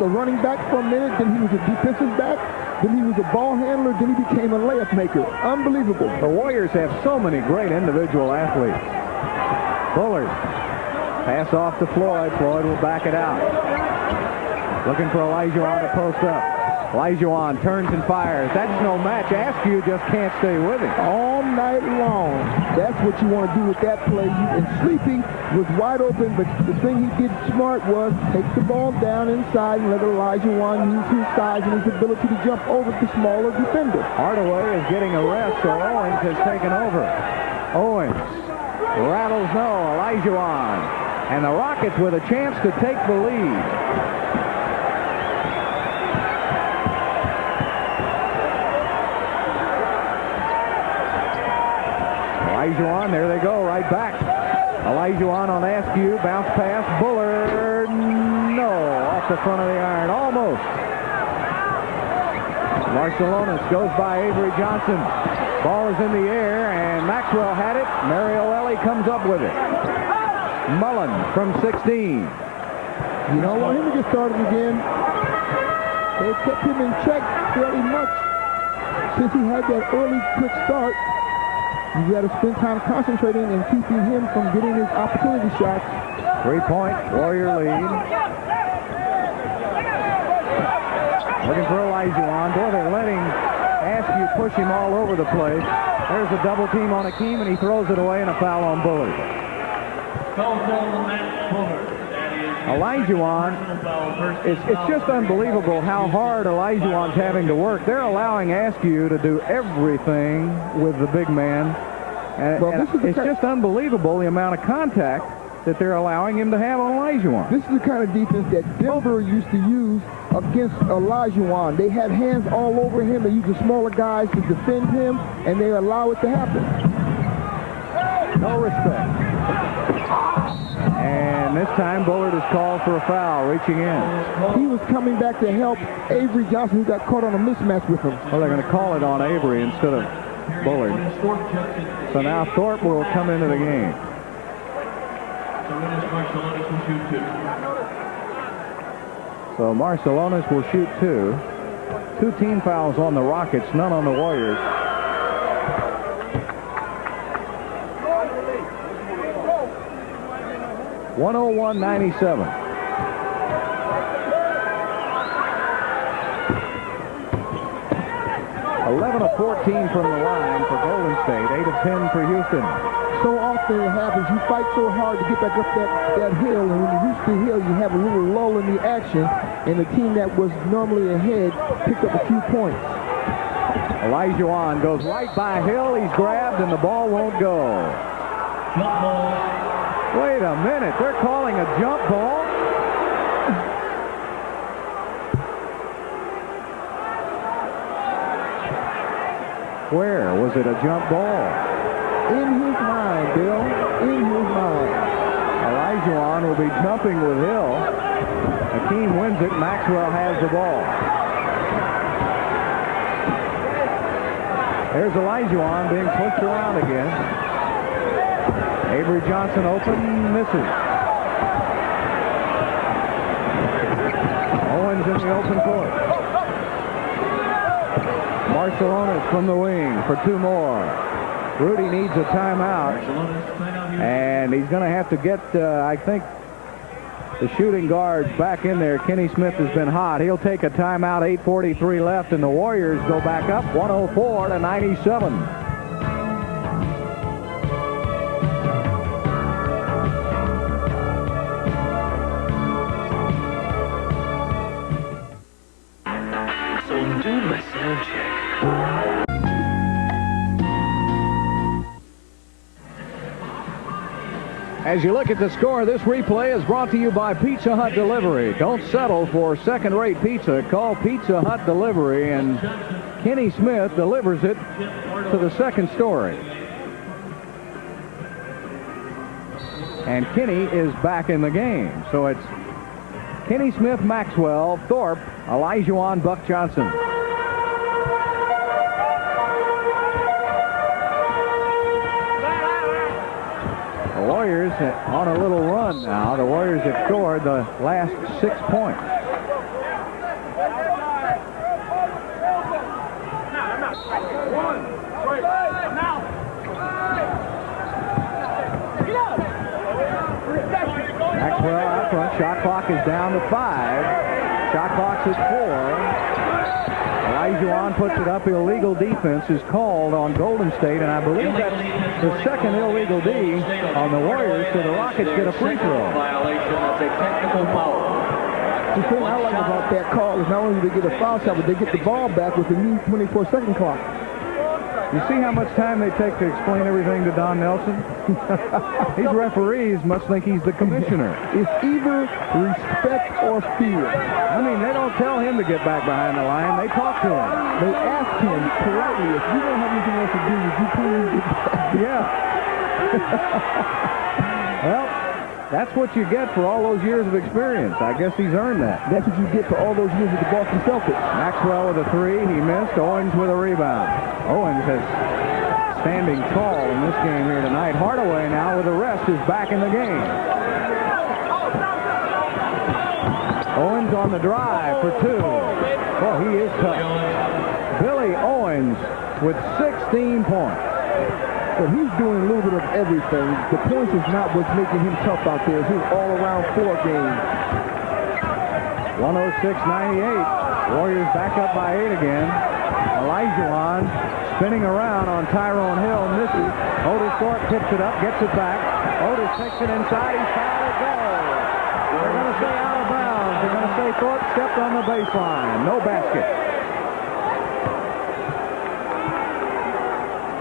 a running back for a minute, then he was a defensive back, then he was a ball handler, then he became a layup maker. Unbelievable. The Warriors have so many great individual athletes. Bullard. Pass off to Floyd. Floyd will back it out. Looking for Olajuwon to post up. Olajuwon turns and fires. That's no match. Askew just can't stay with him. All night long. That's what you want to do with that play. And Sleepy was wide open, but the thing he did smart was take the ball down inside and let Olajuwon use his size and his ability to jump over the smaller defender. Hardaway is getting a rest, so Owens has taken over. Owens rattles no. Olajuwon. And the Rockets with a chance to take the lead. Olajuwon, there they go, right back. Olajuwon on Askew, bounce pass, Bullard, no, off the front of the iron, almost. Marcelonis goes by Avery Johnson. Ball is in the air, and Maxwell had it. Mario Ellie comes up with it. Mullen from 16. You don't want him to get started again. They kept him in check fairly much since he had that early quick start. You got to spend time concentrating and keeping him from getting his opportunity shots. 3-point Warrior lead. Looking for Olajuwon. Boy, they're letting Askew push him all over the place. There's a double team on Hakeem, and he throws it away, and a foul on Bullard. Olajuwon, it's just unbelievable how hard Olajuwon's having to work. They're allowing Askew to do everything with the big man. And it's just unbelievable the amount of contact that they're allowing him to have on Olajuwon. This is the kind of defense that Denver used to use against Olajuwon. They had hands all over him. They used the smaller guys to defend him, and they allow it to happen. No respect. And this time Bullard is called for a foul, reaching in. He was coming back to help Avery Johnson, who got caught on a mismatch with him. Well, they're going to call it on Avery instead of Bullard. So now Thorpe will come into the game. So Marcelonis will shoot 2. 2 team fouls on the Rockets, none on the Warriors. (101-97). of 14 from the line for Golden State, 8 of 10 for Houston. So often it happens, you fight so hard to get back up that hill, and when you reach the hill, you have a little lull in the action, and the team that was normally ahead picked up a few points. Olajuwon goes right by Hill. He's grabbed, and the ball won't go. Jump ball. Wait a minute. They're calling a jump ball. Where was it a jump ball? In his mind, Bill. In his mind. Olajuwon will be jumping with Hill. Hakeem wins it. Maxwell has the ball. There's Olajuwon being pushed around again. Avery Johnson open, misses. Owens in the open court. Barcelona's from the wing for 2 more. Rudy needs a timeout, and he's going to have to get, I think, the shooting guards back in there. Kenny Smith has been hot. He'll take a timeout. 8:43 left, and the Warriors go back up 104-97. So I'm doing my sound check. As you look at the score, this replay is brought to you by Pizza Hut Delivery. Don't settle for second-rate pizza. Call Pizza Hut Delivery, and Kenny Smith delivers it to the second story. And Kenny is back in the game. So it's Kenny Smith, Maxwell, Thorpe, Olajuwon, Buck Johnson. The Warriors on a little run now. The Warriors have scored the last 6 points. Maxwell out front. Shot clock is down to 5. Shot clock's at 4. Olajuwon puts it up. Illegal defense is called on Golden State, and I believe that's the second illegal D on the Warriors, so the Rockets get a free throw. Violation. That's a technical foul. The thing I like about that call is not only do they get a foul shot, but they get the ball back with the new 24-second clock. You see how much time they take to explain everything to Don Nelson? These referees must think he's the commissioner. It's either respect or fear. I mean, they don't tell him to get back behind the line. They talk to him. They ask him politely, if you don't have anything else to do, would you please get back? Yeah. Well, that's what you get for all those years of experience. I guess he's earned that. That's what you get for all those years with the Boston Celtics. Maxwell with a 3. He missed. Owens with a rebound. Owens has standing tall in this game here tonight. Hardaway now with the rest is back in the game. Owens on the drive for 2. Boy, he is tough. Billy Owens with 16 points. But he's doing a little bit of everything. The points is not what's making him tough out there. It's his all-around floor game. 106-98. Warriors back up by 8 again. Olajuwon spinning around on Tyrone Hill, misses. Otis Thorpe tips it up, gets it back. Otis takes it inside. He's fouled. It goes. They're going to say out of bounds. They're going to say Thorpe stepped on the baseline. No basket.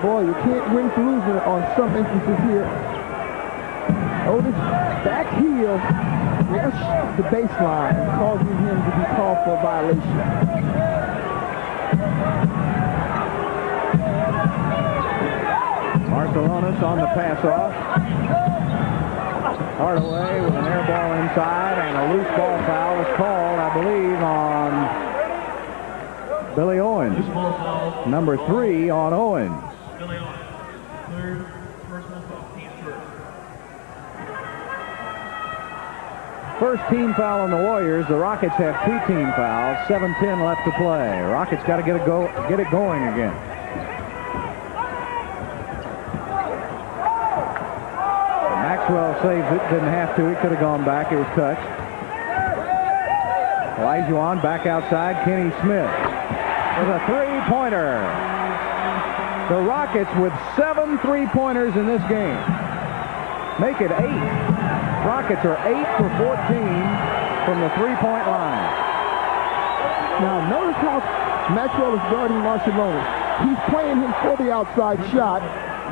Boy, you can't win for losing on some instances here. Otis back heel, yes, the baseline, causing him to be called for a violation. Barcelona's on the pass-off. Hardaway with an air ball inside, and a loose ball foul is called, I believe, on Billy Owens. Number 3 on Owens. Billy Owens. Third personal foul. He's First team foul on the Warriors. The Rockets have 2 team fouls. 7:10 left to play. Rockets got to get it going again. Maxwell saves it. Didn't have to. He could have gone back. It was touched. Olajuwon back outside. Kenny Smith with a 3-pointer. The Rockets with 7 3-pointers in this game. Make it 8. Rockets are 8 for 14 from the 3-point line. Now, notice how Maxwell is guarding Marciulionis. He's playing him for the outside shot,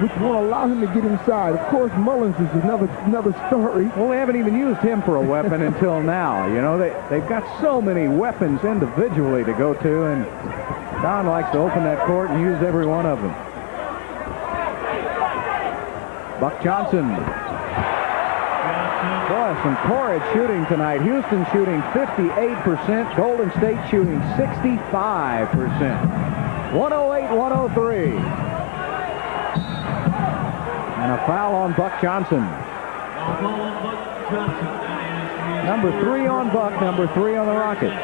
which won't allow him to get inside. Of course, Mullins is another story. Well, they haven't even used him for a weapon until now. You know, they've got so many weapons individually to go to, and Don likes to open that court and use every one of them. Buck Johnson. Boy, some torrid shooting tonight. Houston shooting 58%. Golden State shooting 65%. 108-103. And a foul on Buck Johnson. Number 3 on Buck, number 3 on the Rockets.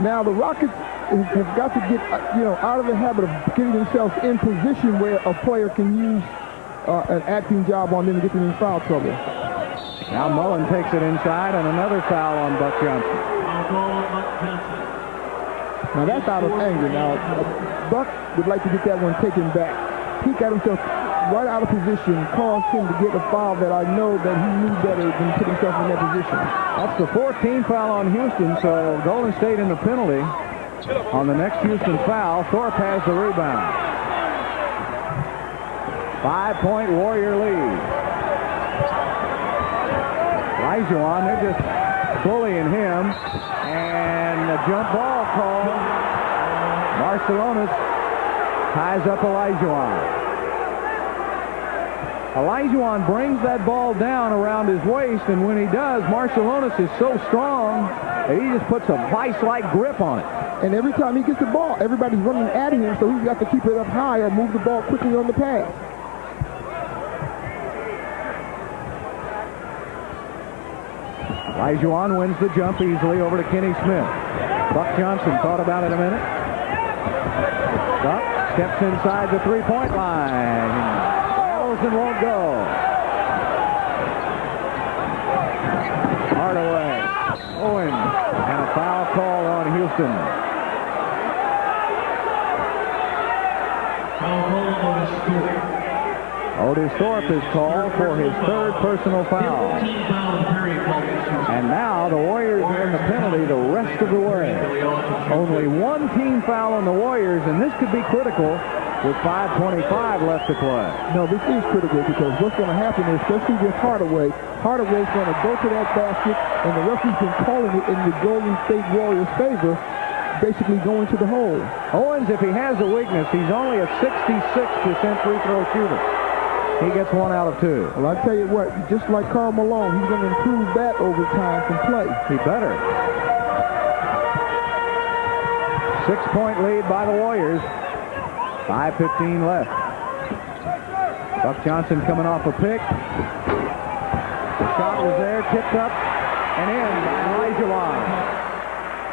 Now the Rockets have got to get, out of the habit of getting themselves in position where a player can use an acting job on them to get them in foul trouble. Now Mullen takes it inside, and another foul on Buck Johnson. Now that's out of anger. Now Buck would like to get that one taken back. He got himself right out of position, caused him to get a foul that I know that he knew better than put himself in that position. That's the 14th foul on Houston, so Golden State in the penalty. On the next Houston foul, Thorpe has the rebound. 5-point Warrior lead. Olajuwon, they're just bullying him. And the jump ball call. Marciulionis ties up Olajuwon. Olajuwon brings that ball down around his waist, and when he does, Marciulionis is so strong that he just puts a vice-like grip on it. And every time he gets the ball, everybody's running at him, so he's got to keep it up high or move the ball quickly on the pass. Olajuwon wins the jump easily over to Kenny Smith. Buck Johnson thought about it a minute. Buck steps inside the 3-point line. Rattles and won't go. Hardaway. Owen. And a foul call on Houston. Otis Thorpe is called for his 3rd personal foul. And now the Warriors are in the penalty the rest of the way. Only 1 team foul on the Warriors, and this could be critical with 5:25 left to play. No, this is critical because what's going to happen is, especially with Hardaway's going to go to that basket, and the referee's been calling it in the Golden State Warriors' favor, basically going to the hole. Owens, if he has a weakness, he's only a 66% free throw shooter. He gets 1 out of 2. Well, I tell you what, just like Karl Malone, he's going to improve that over time from play. He better. 6-point lead by the Warriors. 5:15 left. Buck Johnson coming off a pick. The shot was there, tipped up, and in by Olajuwon.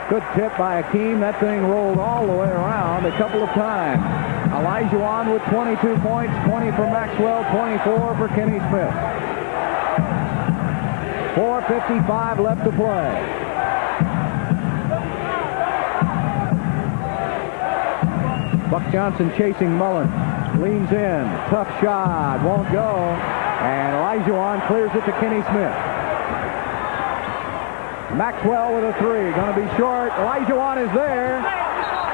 Good tip by Hakeem. That thing rolled all the way around a couple of times. Olajuwon with 22 points, 20 for Maxwell, 24 for Kenny Smith. 4:55 left to play. Buck Johnson chasing Mullen. Leans in. Tough shot. Won't go. And Olajuwon clears it to Kenny Smith. Maxwell with a 3. Going to be short. Olajuwon is there.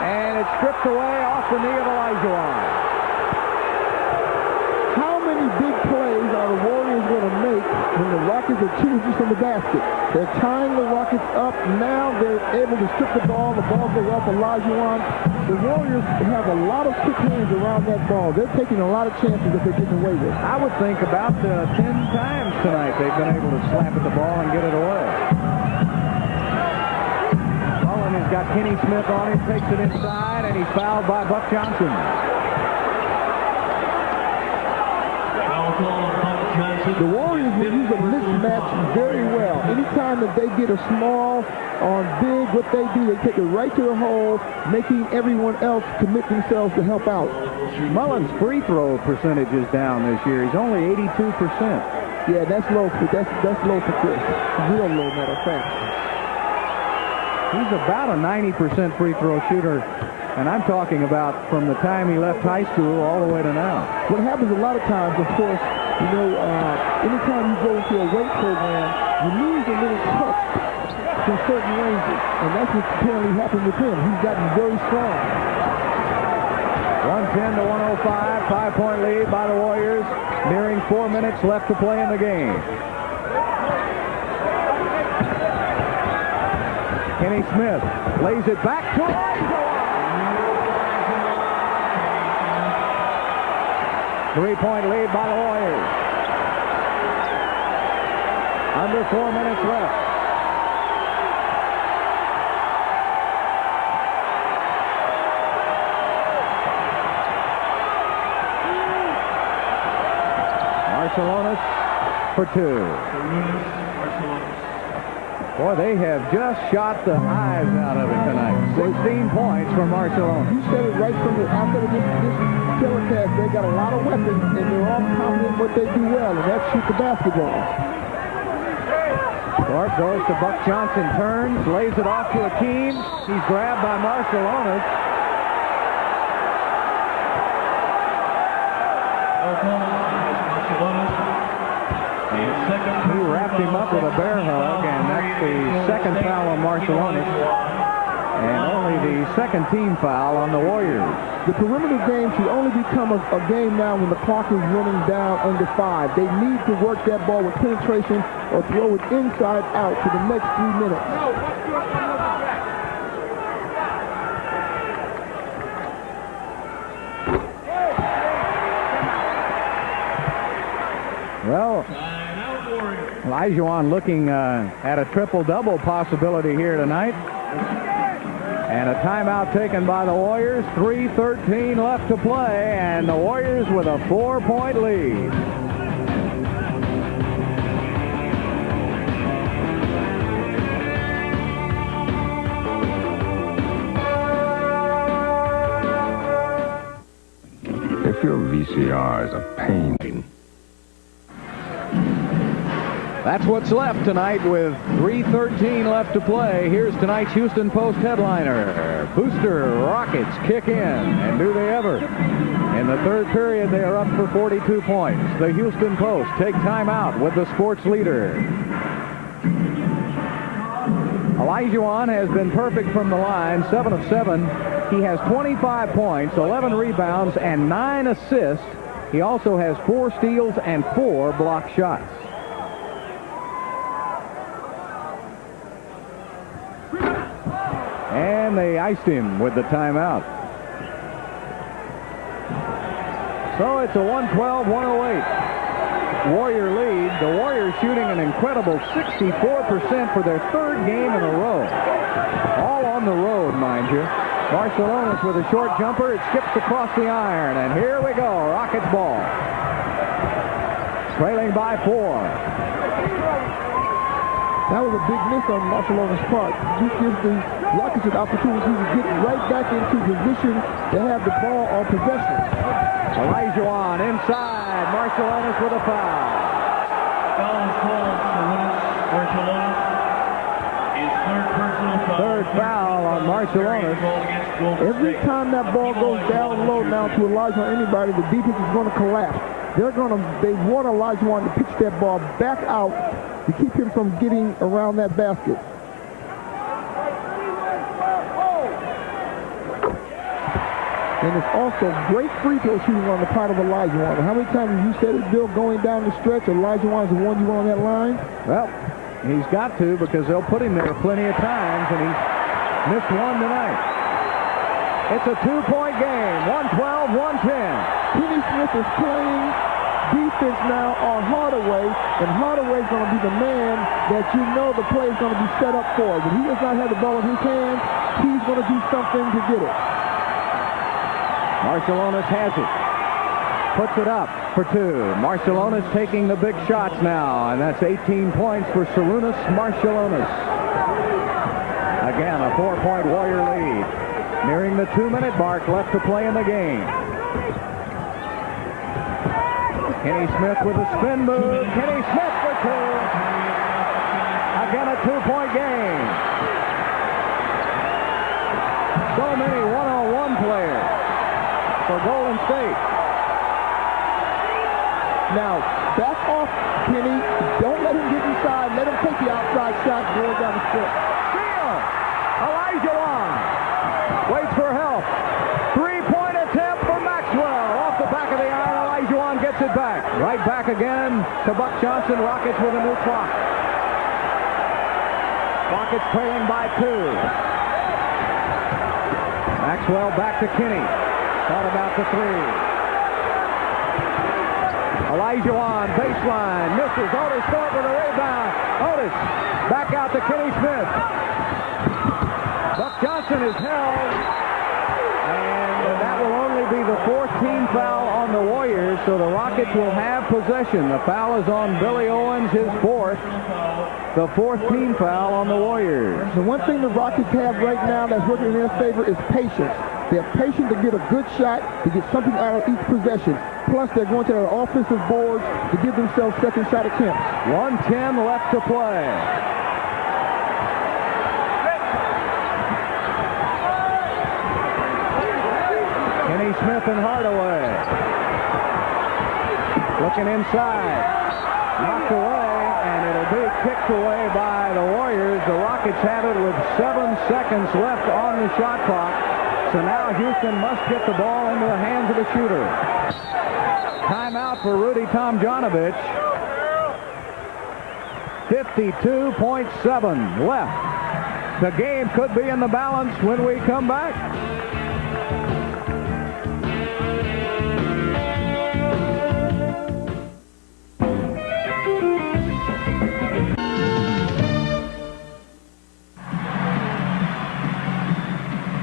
And it's stripped away off the knee of Olajuwon. How many big plays are the Warriors going to make when the Rockets are choosing from the basket? They're tying the Rockets up. Now they're able to strip the ball. The ball goes off Olajuwon. The Warriors have a lot of quick hands around that ball. They're taking a lot of chances that they're getting away with. I would think about 10 times tonight they've been able to slap at the ball and get it away. Mullen has got Kenny Smith on him, takes it inside, and he's fouled by Buck Johnson. The Warriors will use a mismatch very well. Anytime that they get a small on big, what they do, they take it right to the hole, making everyone else commit themselves to help out. Mullen's free throw percentage is down this year. He's only 82%. Yeah, that's low. That's low for Chris. Real low, matter of fact. He's about a 90% free throw shooter, and I'm talking about from the time he left high school all the way to now. What happens a lot of times, of course, you know, anytime you go into a weight program, you lose a little touch from certain ranges, and that's what's apparently happened with him. He's gotten very strong. 110 to 105, 5-point lead by the Warriors. Nearing 4 minutes left to play in the game. Kenny Smith lays it back to Olajuwon. 3-point lead by the Warriors. Under 4 minutes left. Marciulionis for 2. Boy, they have just shot the eyes out of it tonight. 16 points from Marciulionis. You said it right from the outset of this telecast. They got a lot of weapons, and they're all confident in what they do well, and that's shoot the basketball. Thorpe goes to Buck Johnson, turns, lays it off to Hakeem. He's grabbed by Marciulionis. He wrapped him up with a bear hug, and that's the second foul on Marciulionis, and only the second team foul on the Warriors. The perimeter game should only become a game now when the clock is running down under 5. They need to work that ball with penetration or throw it inside out for the next 3 minutes. Well, Olajuwon looking at a triple-double possibility here tonight. And a timeout taken by the Warriors. 3:13 left to play, and the Warriors with a 4-point lead. If your VCR is a pain. That's what's left tonight with 3:13 left to play. Here's tonight's Houston Post headliner. Booster Rockets kick in, and do they ever. In the third period, they are up for 42 points. The Houston Post take timeout with the sports leader. Olajuwon has been perfect from the line, 7 of 7. He has 25 points, 11 rebounds, and 9 assists. He also has 4 steals and 4 block shots. And they iced him with the timeout. So it's a 112-108 Warrior lead. The Warriors shooting an incredible 64% for their third game in a row. All on the road, mind you. Marciulionis with a short jumper. It skips across the iron. And here we go. Rockets ball. Trailing by 4. That was a big miss on Marciulionis' part. This gives the Rockets an opportunity to get right back into position to have the ball on possession. Olajuwon inside. Marciulionis with a foul. Foul called Marciulionis. His third personal foul. Third foul on Marciulionis. Every time that ball goes down low now to Olajuwon or anybody, the defense is going to collapse. They want Olajuwon to pitch that ball back out to keep him from getting around that basket. And it's also great free throw shooting on the part of Olajuwon. How many times have you said it, Bill, going down the stretch, Olajuwon's the one you want on that line? Well, he's got to, because they'll put him there plenty of times, and he's missed one tonight. It's a 2-point game, 112-110. Kenny Smith is playing defense now on Hardaway, and Hardaway's going to be the man that you know the play is going to be set up for. When he does not have the ball in his hands, he's going to do something to get it. Marciulionis has it. Puts it up for 2. Marciulionis taking the big shots now, and that's 18 points for Sarunas Marciulionis. Again, a 4-point Warrior lead. Nearing the 2-minute mark left to play in the game. Kenny Smith with a spin move. Kenny Smith for 2. Again, a 2-point game. for Golden State. Now, back off, Kenny. Don't let him get inside. Let him take the outside shot going down the strip. Steal! Olajuwon waits for help. Three-point attempt for Maxwell. Off the back of the iron, Olajuwon gets it back. Right back again to Buck Johnson. Rockets with a new clock. Rockets trailing by 2. Maxwell back to Kinney. Thought about the 3. Olajuwon, baseline, misses. Otis Thorpe with a rebound. Otis back out to Kenny Smith. Buck Johnson is held, and that will only be the 4th team foul on the Warriors, so the Rockets will have possession. The foul is on Billy Owens, his 4th. The 4th team foul on the Warriors. The one thing the Rockets have right now that's working in their favor is patience. They're patient to get a good shot, to get something out of each possession. Plus, they're going to their offensive boards to give themselves second shot attempts. 1:10 left to play. Kenny Smith and Hardaway. Looking inside. Knocked away, and it'll be kicked away by the Warriors. The Rockets have it with 7 seconds left on the shot clock. So now Houston must get the ball into the hands of the shooter. Timeout for Rudy Tomjanovich. 52.7 left. The game could be in the balance when we come back.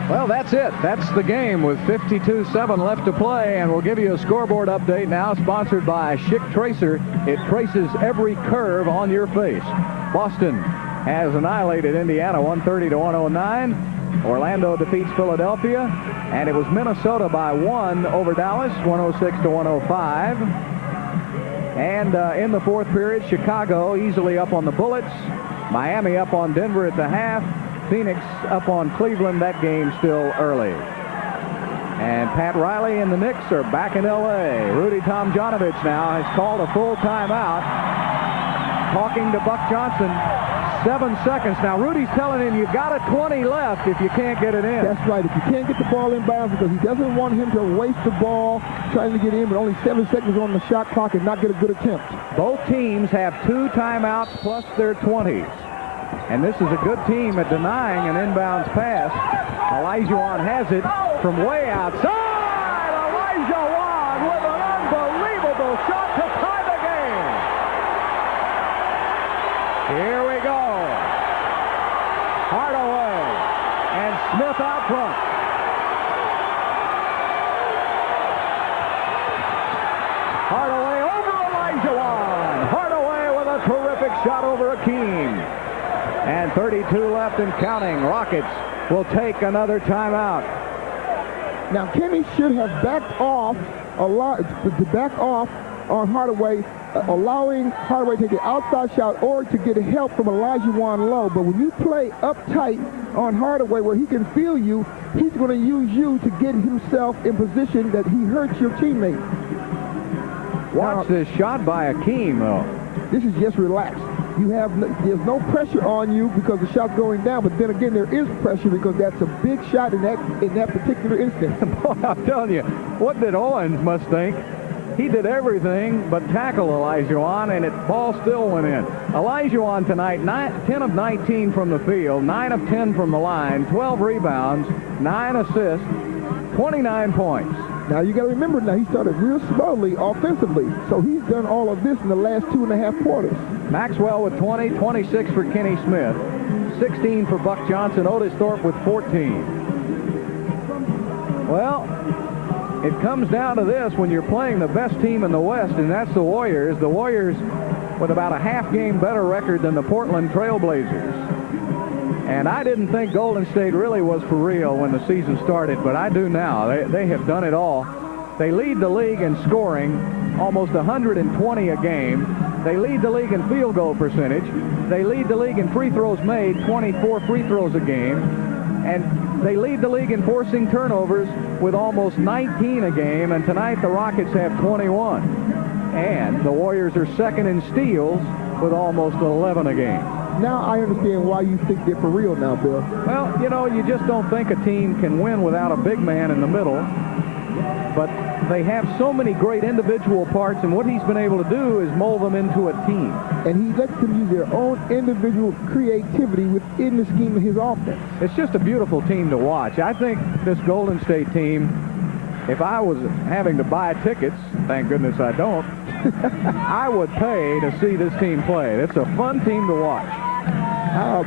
Well, that's it. That's the game with 52.7 left to play, and we'll give you a scoreboard update now, sponsored by Schick Tracer. It traces every curve on your face. Boston has annihilated Indiana 130-109. Orlando defeats Philadelphia, and it was Minnesota by 1 over Dallas, 106-105. And in the 4th period, Chicago easily up on the Bullets. Miami up on Denver at the half. Phoenix up on Cleveland. That game still early. And Pat Riley and the Knicks are back in L.A. Rudy Tomjanovich now has called a full timeout. Talking to Buck Johnson. 7 seconds. Now, Rudy's telling him you've got a 20 left if you can't get it in. That's right. If you can't get the ball in bounds, because he doesn't want him to waste the ball trying to get in, but only 7 seconds on the shot clock and not get a good attempt. Both teams have 2 timeouts plus their 20s. And this is a good team at denying an inbounds pass. Olajuwon has it from way outside. Olajuwon with an unbelievable shot to tie the game. Here we go. Hardaway and Smith out front. Hardaway over Olajuwon. Hardaway with a terrific shot over Hakeem. And 32 left and counting. Rockets will take another timeout. Now, Kenny should have backed off on Hardaway, allowing Hardaway to take the outside shot or to get help from Olajuwon low. But when you play uptight on Hardaway where he can feel you, he's going to use you to get himself in position that he hurts your teammate. Watch this shot by Hakeem, though. This is just relaxed. There's no pressure on you because the shot's going down, but then again, there is pressure because that's a big shot in that particular instance. Boy, I'm telling you, what did Owens must think? He did everything but tackle Olajuwon, and ball still went in. Olajuwon tonight, 10 of 19 from the field, 9 of 10 from the line, 12 rebounds, 9 assists, 29 points. Now, you got to remember, now he started real slowly offensively, so he's done all of this in the last 2.5 quarters. Maxwell with 20, 26 for Kenny Smith, 16 for Buck Johnson, Otis Thorpe with 14. Well, it comes down to this when you're playing the best team in the West, and that's the Warriors. The Warriors with about a half-game better record than the Portland Trailblazers. And I didn't think Golden State really was for real when the season started, but I do now. They have done it all. They lead the league in scoring, almost 120 a game. They lead the league in field goal percentage. They lead the league in free throws made, 24 free throws a game. And They lead the league in forcing turnovers with almost 19 a game, and tonight the Rockets have 21. And the Warriors are second in steals with almost 11 a game. Now I understand why you think they're for real now, Bill. Well, you know, you just don't think a team can win without a big man in the middle. But they have so many great individual parts, and what he's been able to do is mold them into a team. And he lets them use their own individual creativity within the scheme of his offense. It's just a beautiful team to watch. I think this Golden State team, if I was having to buy tickets, thank goodness I don't, I would pay to see this team play. It's a fun team to watch.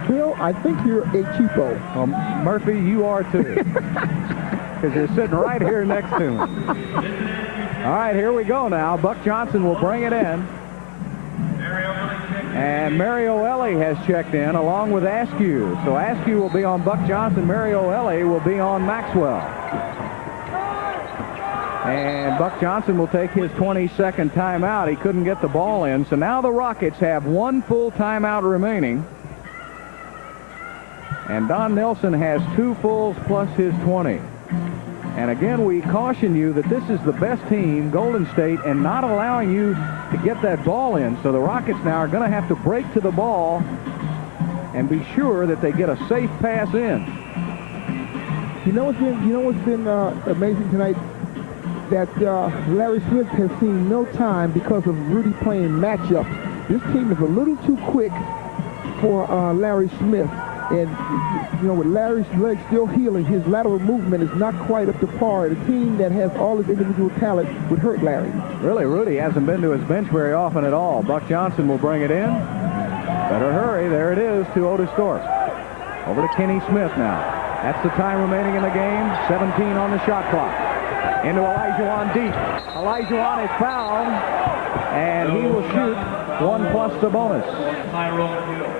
Bill, I think you're a cheapo. Well, Murphy, you are too. Because you're sitting right here next to me. All right, here we go now. Buck Johnson will bring it in. And Mario Elie has checked in along with Askew. So Askew will be on Buck Johnson. Mario Elie will be on Maxwell. And Buck Johnson will take his 22nd timeout. He couldn't get the ball in. So now the Rockets have one full timeout remaining. And Don Nelson has 2 fulls plus his 20. And again, we caution you that this is the best team, Golden State, and not allowing you to get that ball in. So the Rockets now are going to have to break to the ball and be sure that they get a safe pass in. You know what's been amazing tonight? That Larry Smith has seen no time because of Rudy playing matchups. This team is a little too quick for Larry Smith. And, you know, with Larry's legs still healing, his lateral movement is not quite up to par. A team that has all his individual talent would hurt Larry. Really, Rudy hasn't been to his bench very often at all. Buck Johnson will bring it in. Better hurry. There it is to Otis Thorpe. Over to Kenny Smith now. That's the time remaining in the game. 17 on the shot clock. Into Olajuwon deep. Olajuwon is fouled, and he will shoot 1 plus the bonus.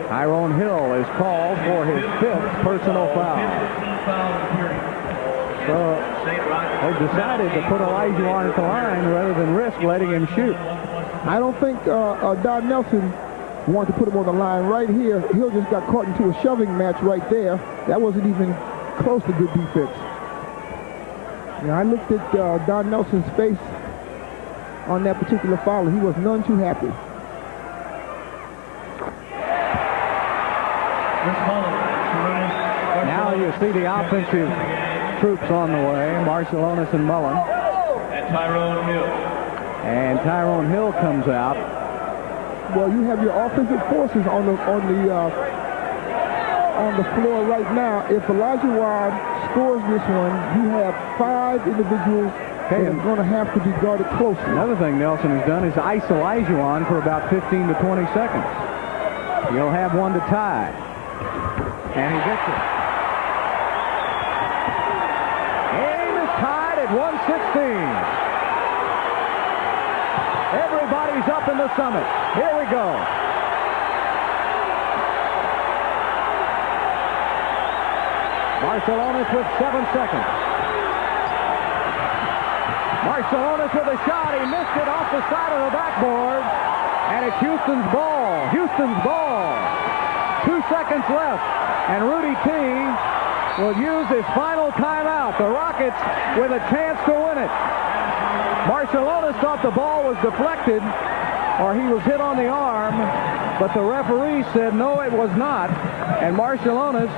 Tyrone Hill is called for his 5th personal foul. So they've decided to put Olajuwon at the line rather than risk letting him shoot. I don't think Don Nelson wanted to put him on the line right here. Hill just got caught into a shoving match right there. That wasn't even close to good defense. Now, I looked at Don Nelson's face on that particular foul, and he was none too happy. Now you see the offensive troops on the way. Marciulionis and Mullen. And Tyrone Hill. And Tyrone Hill comes out. Well, you have your offensive forces on the floor right now. If Olajuwon scores this one, you have 5 individuals that are going to have to be guarded closely. Another thing Nelson has done is ice Olajuwon for about 15 to 20 seconds. He'll have one to tie. And he gets it. Game is tied at 116. Everybody's up in the summit. Here we go. Marciulionis with 7 seconds. Marciulionis with a shot. He missed it off the side of the backboard. And it's Houston's ball. Houston's ball. 2 seconds left. And Rudy T will use his final timeout. The Rockets with a chance to win it. Marciulionis thought the ball was deflected or he was hit on the arm, but the referee said no, it was not. And Marciulionis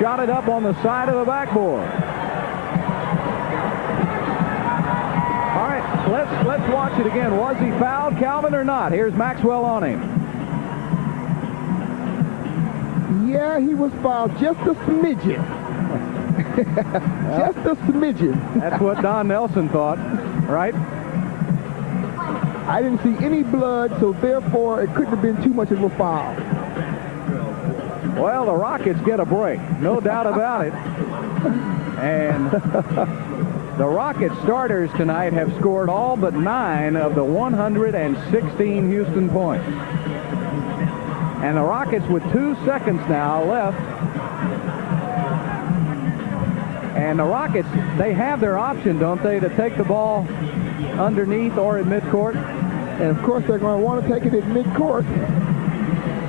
shot it up on the side of the backboard. All right, let's watch it again. Was he fouled, Calvin, or not? Here's Maxwell on him. Yeah, he was fouled just a smidgen. Just a smidgen. That's what Don Nelson thought, right? I didn't see any blood, so therefore it couldn't have been too much of a foul. Well, the Rockets get a break, no doubt about it. And the Rockets starters tonight have scored all but 9 of the 116 Houston points. And the Rockets with 2 seconds now left. And the Rockets, they have their option, don't they, to take the ball underneath or at midcourt? And of course they're going to want to take it at midcourt.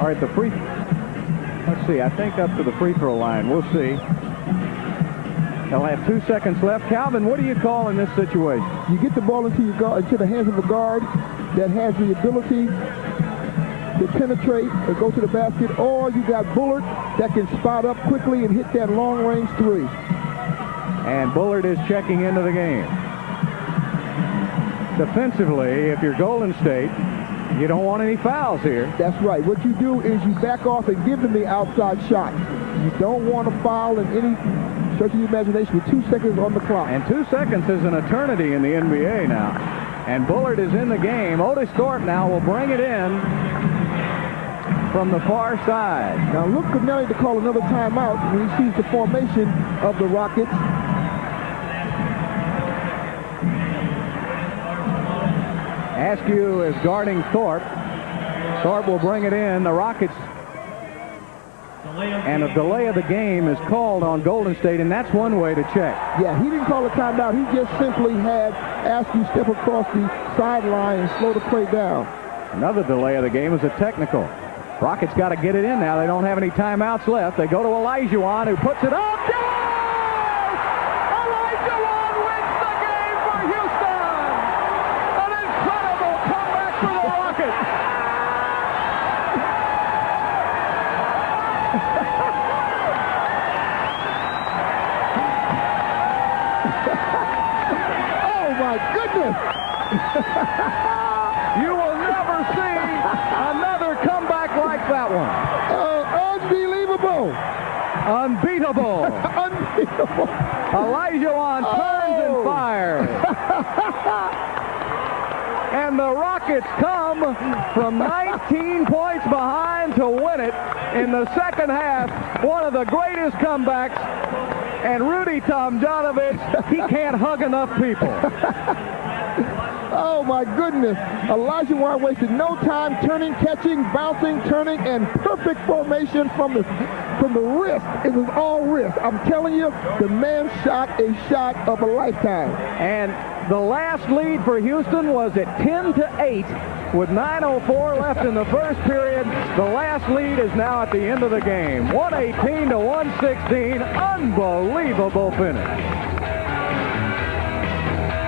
Or at the free. Let's see. I think up to the free throw line. We'll see. They'll have 2 seconds left. Calvin, what do you call in this situation? You get the ball into the hands of a guard that has the ability to penetrate and go to the basket, or you got Bullard that can spot up quickly and hit that long-range three. And Bullard is checking into the game. Defensively, if you're Golden State, you don't want any fouls here. That's right. What you do is you back off and give them the outside shot. You don't want to foul in any stretch of the imagination with 2 seconds on the clock. And 2 seconds is an eternity in the NBA now. And Bullard is in the game. Otis Thorpe now will bring it in from the far side. Now look for Nelly to call another timeout when he sees the formation of the Rockets. Askew is guarding Thorpe. Thorpe will bring it in. The Rockets, and a delay of the game is called on Golden State, and that's one way to check. Yeah, he didn't call a timeout. He just simply had Askew step across the sideline and slow the play down. Another delay of the game is a technical. Rockets got to get it in now. They don't have any timeouts left. They go to Olajuwon, who puts it up. Olajuwon wins the game for Houston. An incredible comeback for the Rockets. Oh, my goodness. You will never see another comeback like that one. Unbelievable. Unbeatable. Unbeatable. Olajuwon turns and fires. And the Rockets come from 19 points behind to win it in the second half. One of the greatest comebacks. And Rudy Tomjanovich, he can't hug enough people. Oh, my goodness. Olajuwon wasted no time turning, catching, bouncing, turning, and perfect formation from the wrist. It was all wrist. I'm telling you, the man shot a shot of a lifetime. And the last lead for Houston was at 10-8 with 9:04 left in the first period. The last lead is now at the end of the game. 118 to 116. Unbelievable finish.